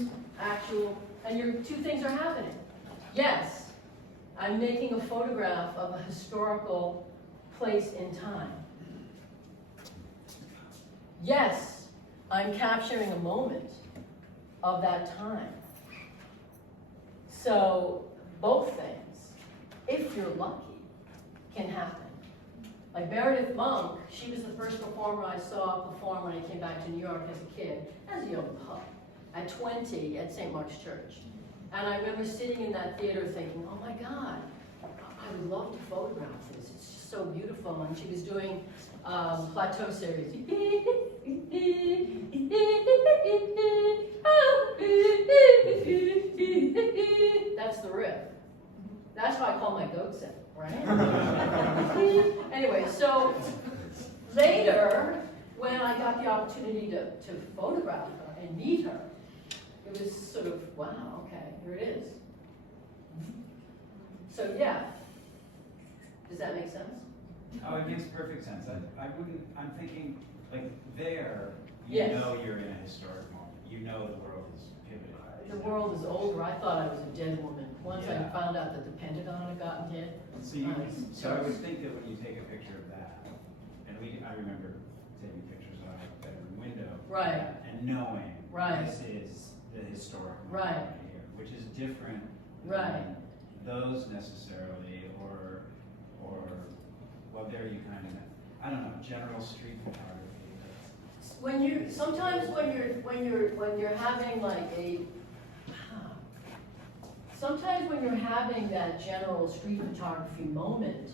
things are happening. Yes, I'm making a photograph of a historical place in time. Yes, I'm capturing a moment of that time. So both things, if you're lucky, can happen. Like Meredith Monk, she was the first performer I saw perform when I came back to New York as a kid, as a young pup, at 20 at St. Mark's Church. And I remember sitting in that theater thinking, oh my God, I would love to photograph this. It's just so beautiful. And she was doing plateau series. That's the riff. That's what I call my goat set, right? Anyway, so later, when I got the opportunity to photograph her and meet her, it was sort of, wow, okay, here it is. So yeah, does that make sense? Oh, it makes perfect sense. I'm thinking, like, there, you Yes. know you're in a historic moment. You know the world is pivoting. The world is older. I thought I was a dead woman. Once I Yeah. found out that the Pentagon had gotten hit. So I would think that when you take a picture of that, and I remember taking pictures out of the bedroom window. Right. And knowing Right. this is the historic Right. moment here, which is different Right. than those necessarily, or well, there you kind of, I don't know, general street photography. Sometimes when you're having like sometimes when you're having that general street photography moment,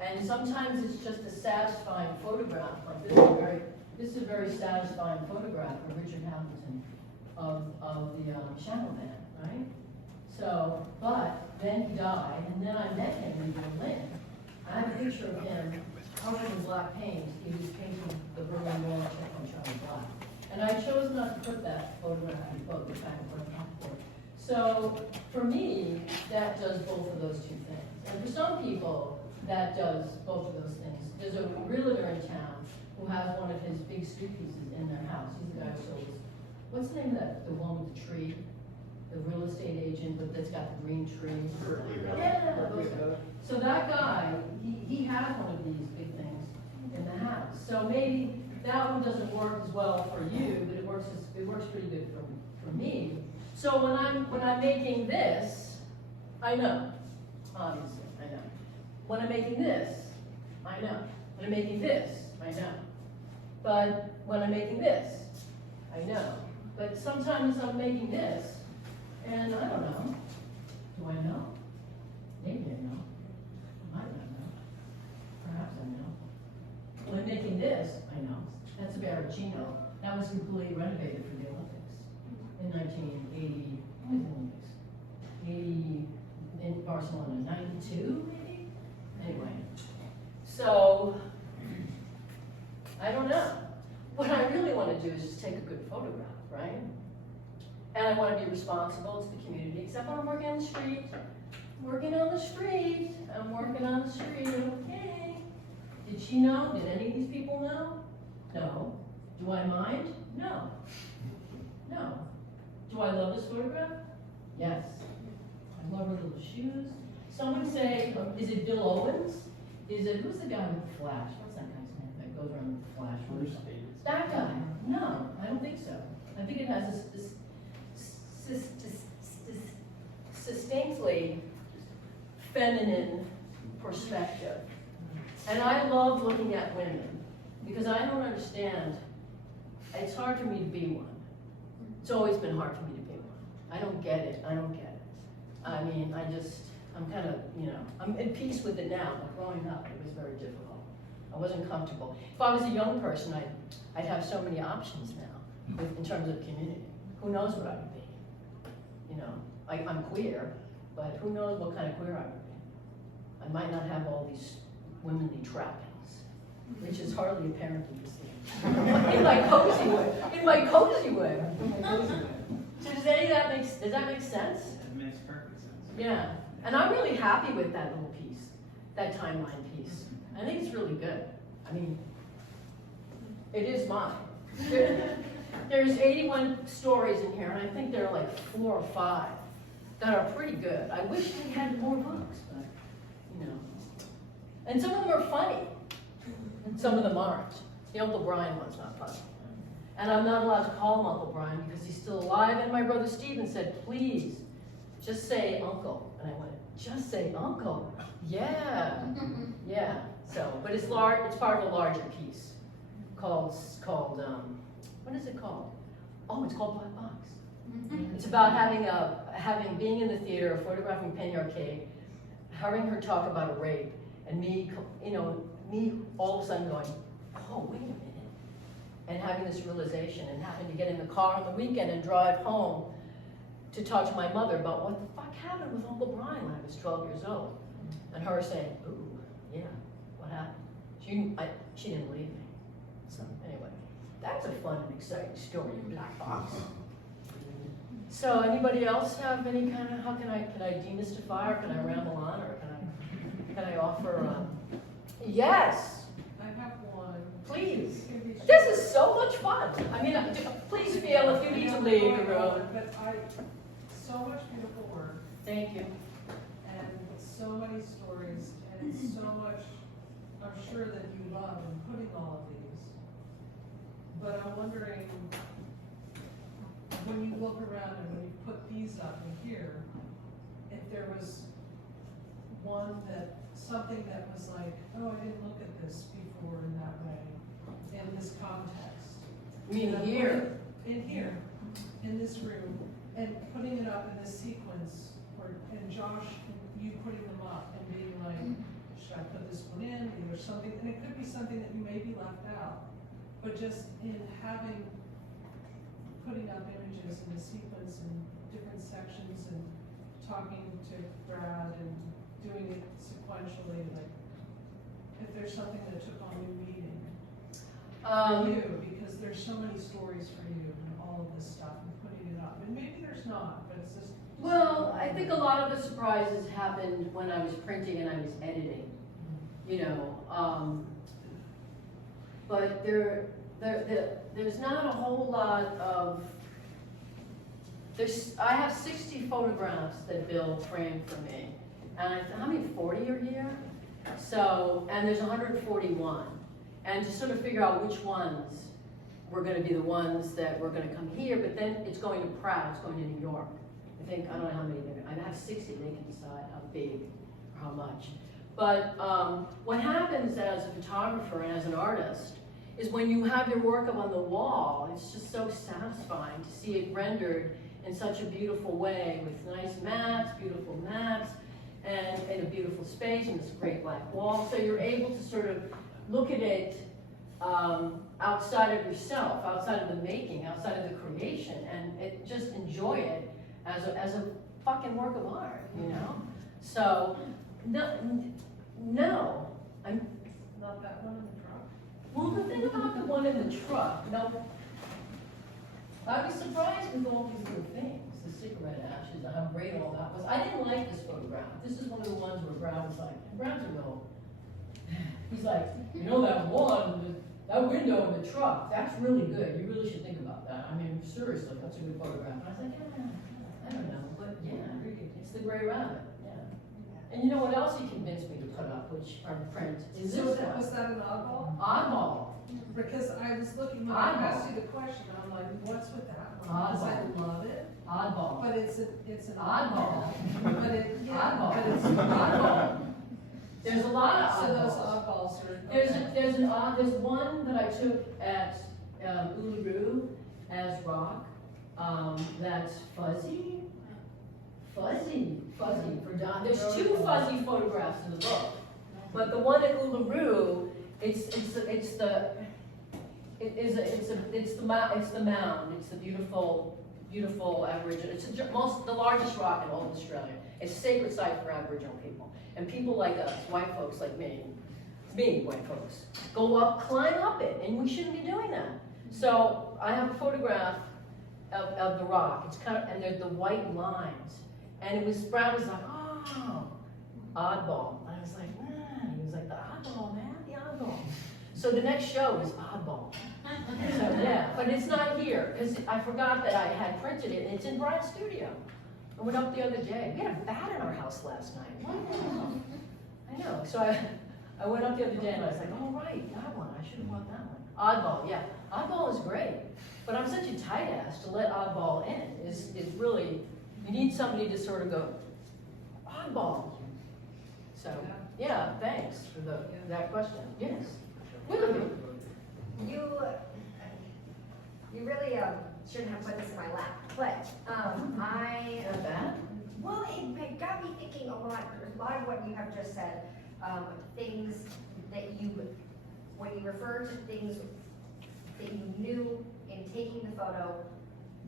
and sometimes it's just a satisfying photograph, like this is a very satisfying photograph of Richard Hamilton of the Channel Man, right? So, but then he died, and then I met him in Berlin. I have a picture of him covered in black paint. He was painting the Berlin Wall on Charlie Black. And I chose not to put that photograph in the book, which I can put on for. So for me, that does both of those two things. And for some people, that does both of those things. There's a realtor in town who has one of his big street pieces in their house. He's the guy who sold his, what's the name of that, the one with the tree? The real estate agent, but that's got the green tree. Yeah, those guys. So that guy, he has one of these big things in the house. So maybe that one doesn't work as well for you, but it works pretty good for me. So when I'm making this, I know, obviously, I know. When I'm making this, I know. When I'm making this, I know. But when I'm making this, I know. But sometimes I'm making this, and I don't know. Do I know? Maybe I know. I might not know. Perhaps I know. When I'm making this, I know. That's a Barricino. That was completely renovated for the Olympics in 1980. When was the Olympics? 80. and I want to be responsible to the community, except when I'm working on the street. I'm working on the street, okay. Did she know? Did any of these people know? No. Do I mind? No. No. Do I love this photograph? Yes. I love her little shoes. Someone say, is it Bill Owens? Is it, who's the guy with the flash? What's that guy's name that goes around with the flash? That guy. No, I don't think so. I think it has this distinctly feminine perspective. And I love looking at women because I don't understand. It's hard for me to be one. It's always been hard for me to be one. I don't get it. I mean, I'm kind of, I'm in peace with it now, but growing up, it was very difficult. I wasn't comfortable. If I was a young person, I'd have so many options now in terms of community. Who knows what I would be? I'm queer, but who knows what kind of queer I would be? I might not have all these womanly trappings, which is hardly apparent to see. In my cozy way. Does that make sense? It makes perfect sense. Yeah, and I'm really happy with that little piece, that timeline piece. I think it's really good. I mean, it is mine. There's 81 stories in here, and I think there are like 4 or 5 that are pretty good. I wish we had more books, but, And some of them are funny, and some of them aren't. The Uncle Brian one's not funny. And I'm not allowed to call him Uncle Brian because he's still alive, and my brother Stephen said, please, just say uncle. And I went, just say uncle? Yeah. Yeah. So, but it's part of a larger piece called what is it called? Oh, it's called Black Box. It's about being in the theater, photographing Penny Arcade, having her talk about a rape, and me all of a sudden going, oh, wait a minute. And having this realization and having to get in the car on the weekend and drive home to talk to my mother about what the fuck happened with Uncle Brian when I was 12 years old. And her saying, ooh, yeah, what happened? She didn't believe me. So anyway, that's a fun and exciting story in Black Box. So anybody else have any kind of, can I demystify, or can I ramble on, or can I offer, yes, I have one. please. It can be This is so much fun. I mean, please feel if you need to leave the room. But so much beautiful work Thank you. and so many stories and so much, I'm sure that you love in putting all of these. But I'm wondering, when you look around and when you put these up in here, if there was something that was like, oh, I didn't look at this before in that way, in this context. You mean here? In here, in this room, and putting it up in this sequence, and Josh, you putting them up and being like, should I put this one in, or something, and it could be something that you maybe left out, but just in putting up images in a sequence in different sections and talking to Brad and doing it sequentially, like, if there's something that took on new meaning for you, because there's so many stories for you and all of this stuff and putting it up. And maybe there's not, but it's just. Well, I think a lot of the surprises happened when I was printing and I was editing, but there's not a whole lot of, I have 60 photographs that Bill framed for me. And how many, 40 are here? So, and there's 141. And to sort of figure out which ones were going to be the ones that were going to come here, but then it's going to Pratt, it's going to New York. I don't know how many I have 60, they can decide how big or how much. But what happens as a photographer and as an artist is when you have your work up on the wall, it's just so satisfying to see it rendered in such a beautiful way with nice mats, beautiful mats, and in a beautiful space and this great black wall. So you're able to sort of look at it outside of yourself, outside of the making, outside of the creation, and just enjoy it as a fucking work of art, So, no, I'm Not that one in the truck? well, the thing about the one in the truck, I'd be surprised with all these little things. great all that was. I didn't like this photograph. This is one of the ones where Brad was like, Brad's a real, he's like, you know that one, that window in the truck, that's really good. You really should think about that. I mean, seriously, that's a good photograph. And I was like, I don't know, but yeah, it's the gray rabbit, yeah. And you know what else he convinced me to put up, which are print, is this So one. was that an oddball? Oddball. Because I was looking, when I asked you the question, I'm like, what's with that one? Because I love it, Oddball. but it's an Oddball. But it, yeah, Oddball. but it's Oddball. There's a lot of So those oddballs. oddballs are. There's one that I took at Uluru as rock, that's fuzzy for Don. There's two fuzzy photographs in the book, but the one at Uluru, it's the mound. It's the beautiful Aboriginal. It's the largest rock in all of Australia. It's a sacred site for Aboriginal people. And people like us, white folks like me, white folks, climb up it, and we shouldn't be doing that. So I have a photograph of the rock. It's kind of, and there's the white lines. And it was, Brad was like, oh, oddball. And I was like, man. He was like, the oddball, man, the oddball. So the next show is oddball. So yeah, but it's not here, because I forgot that I had printed it, and it's in Brad's studio. I went up the other day. We had a bat in our house last night. What the hell? I know. So I went up the other day and I was like, oh right, that one. I should have bought that one. Oddball, yeah. Oddball is great. But I'm such a tight ass to let oddball in. Is really, you need somebody to sort of go, oddball. So yeah, thanks for that question. Yes. Willoughby. You really shouldn't have put this in my lap, but Not bad. well, it got me thinking a lot of what you have just said, things that when you refer to things that you knew in taking the photo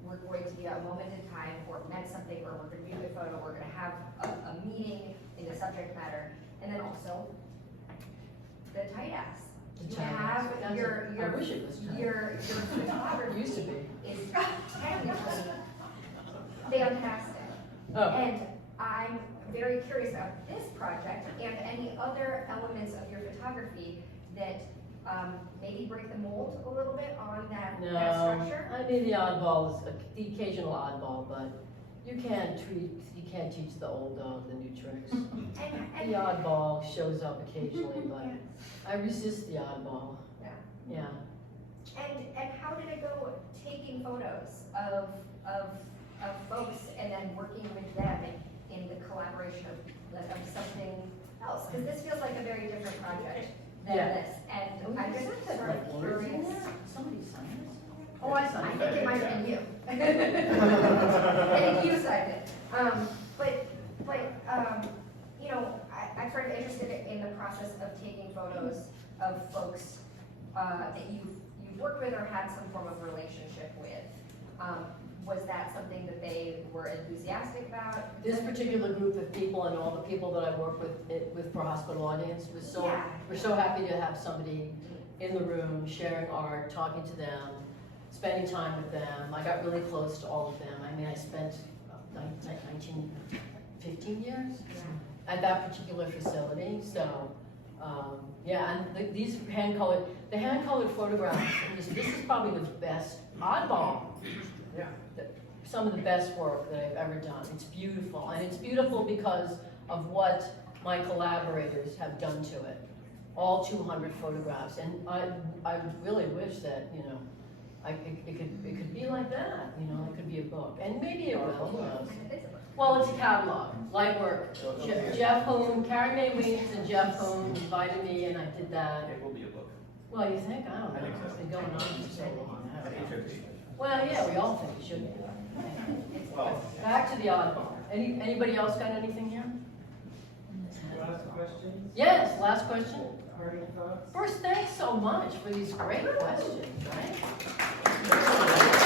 were going to be a moment in time, or meant something, or we're going to do the photo, we're going to have a meaning in the subject matter, and then also the tight ass. You have I wish it was tight. your photography Used to be. is technically fantastic. Oh. And I'm very curious about this project and any other elements of your photography that maybe break the mold a little bit on that structure. I mean the oddball is the occasional oddball, but you can't teach the old dog the new tricks. And The oddball shows up occasionally, but I resist the oddball. Yeah. Yeah. And how did it go taking photos of folks and then working with them in the collaboration of something else? Because this feels like a very different project than Yeah. this. And I'm just sort of Words in curious. there? Somebody signed this? Oh, I I signed think it. it might have been you. I think you signed it. You know, I'm sort of interested in the process of taking photos of folks that you've worked with or had some form of relationship with. Was that something that they were enthusiastic about? This particular group of people and all the people that I work with for hospital audience was so, Yeah. we're so happy to have somebody in the room sharing art, talking to them, spending time with them. I got really close to all of them. I mean, I spent 15 years at that particular facility. So, yeah, and these hand-colored photographs, this is probably the best oddball. Yeah. Some of the best work that I've ever done. It's beautiful, and it's beautiful because of what my collaborators have done to it. All 200 photographs, and I really wish that, you know, it could be like that, you know, it could be a book, and maybe it will, who knows. Well, it's a catalog, light work. Jeff Hoon, Carrie Mae Weems and Jeff Hoon invited me, and I did that. It will be a book. Well, you think? I don't know. I think so. It's been going on for so long. I I don't think know. it should be. Well, yeah, we all think it should be. Well, Back to the oddball. Anybody else got anything here? Last questions? Yes, last question. Parting thoughts? First, thanks so much for these great questions, right?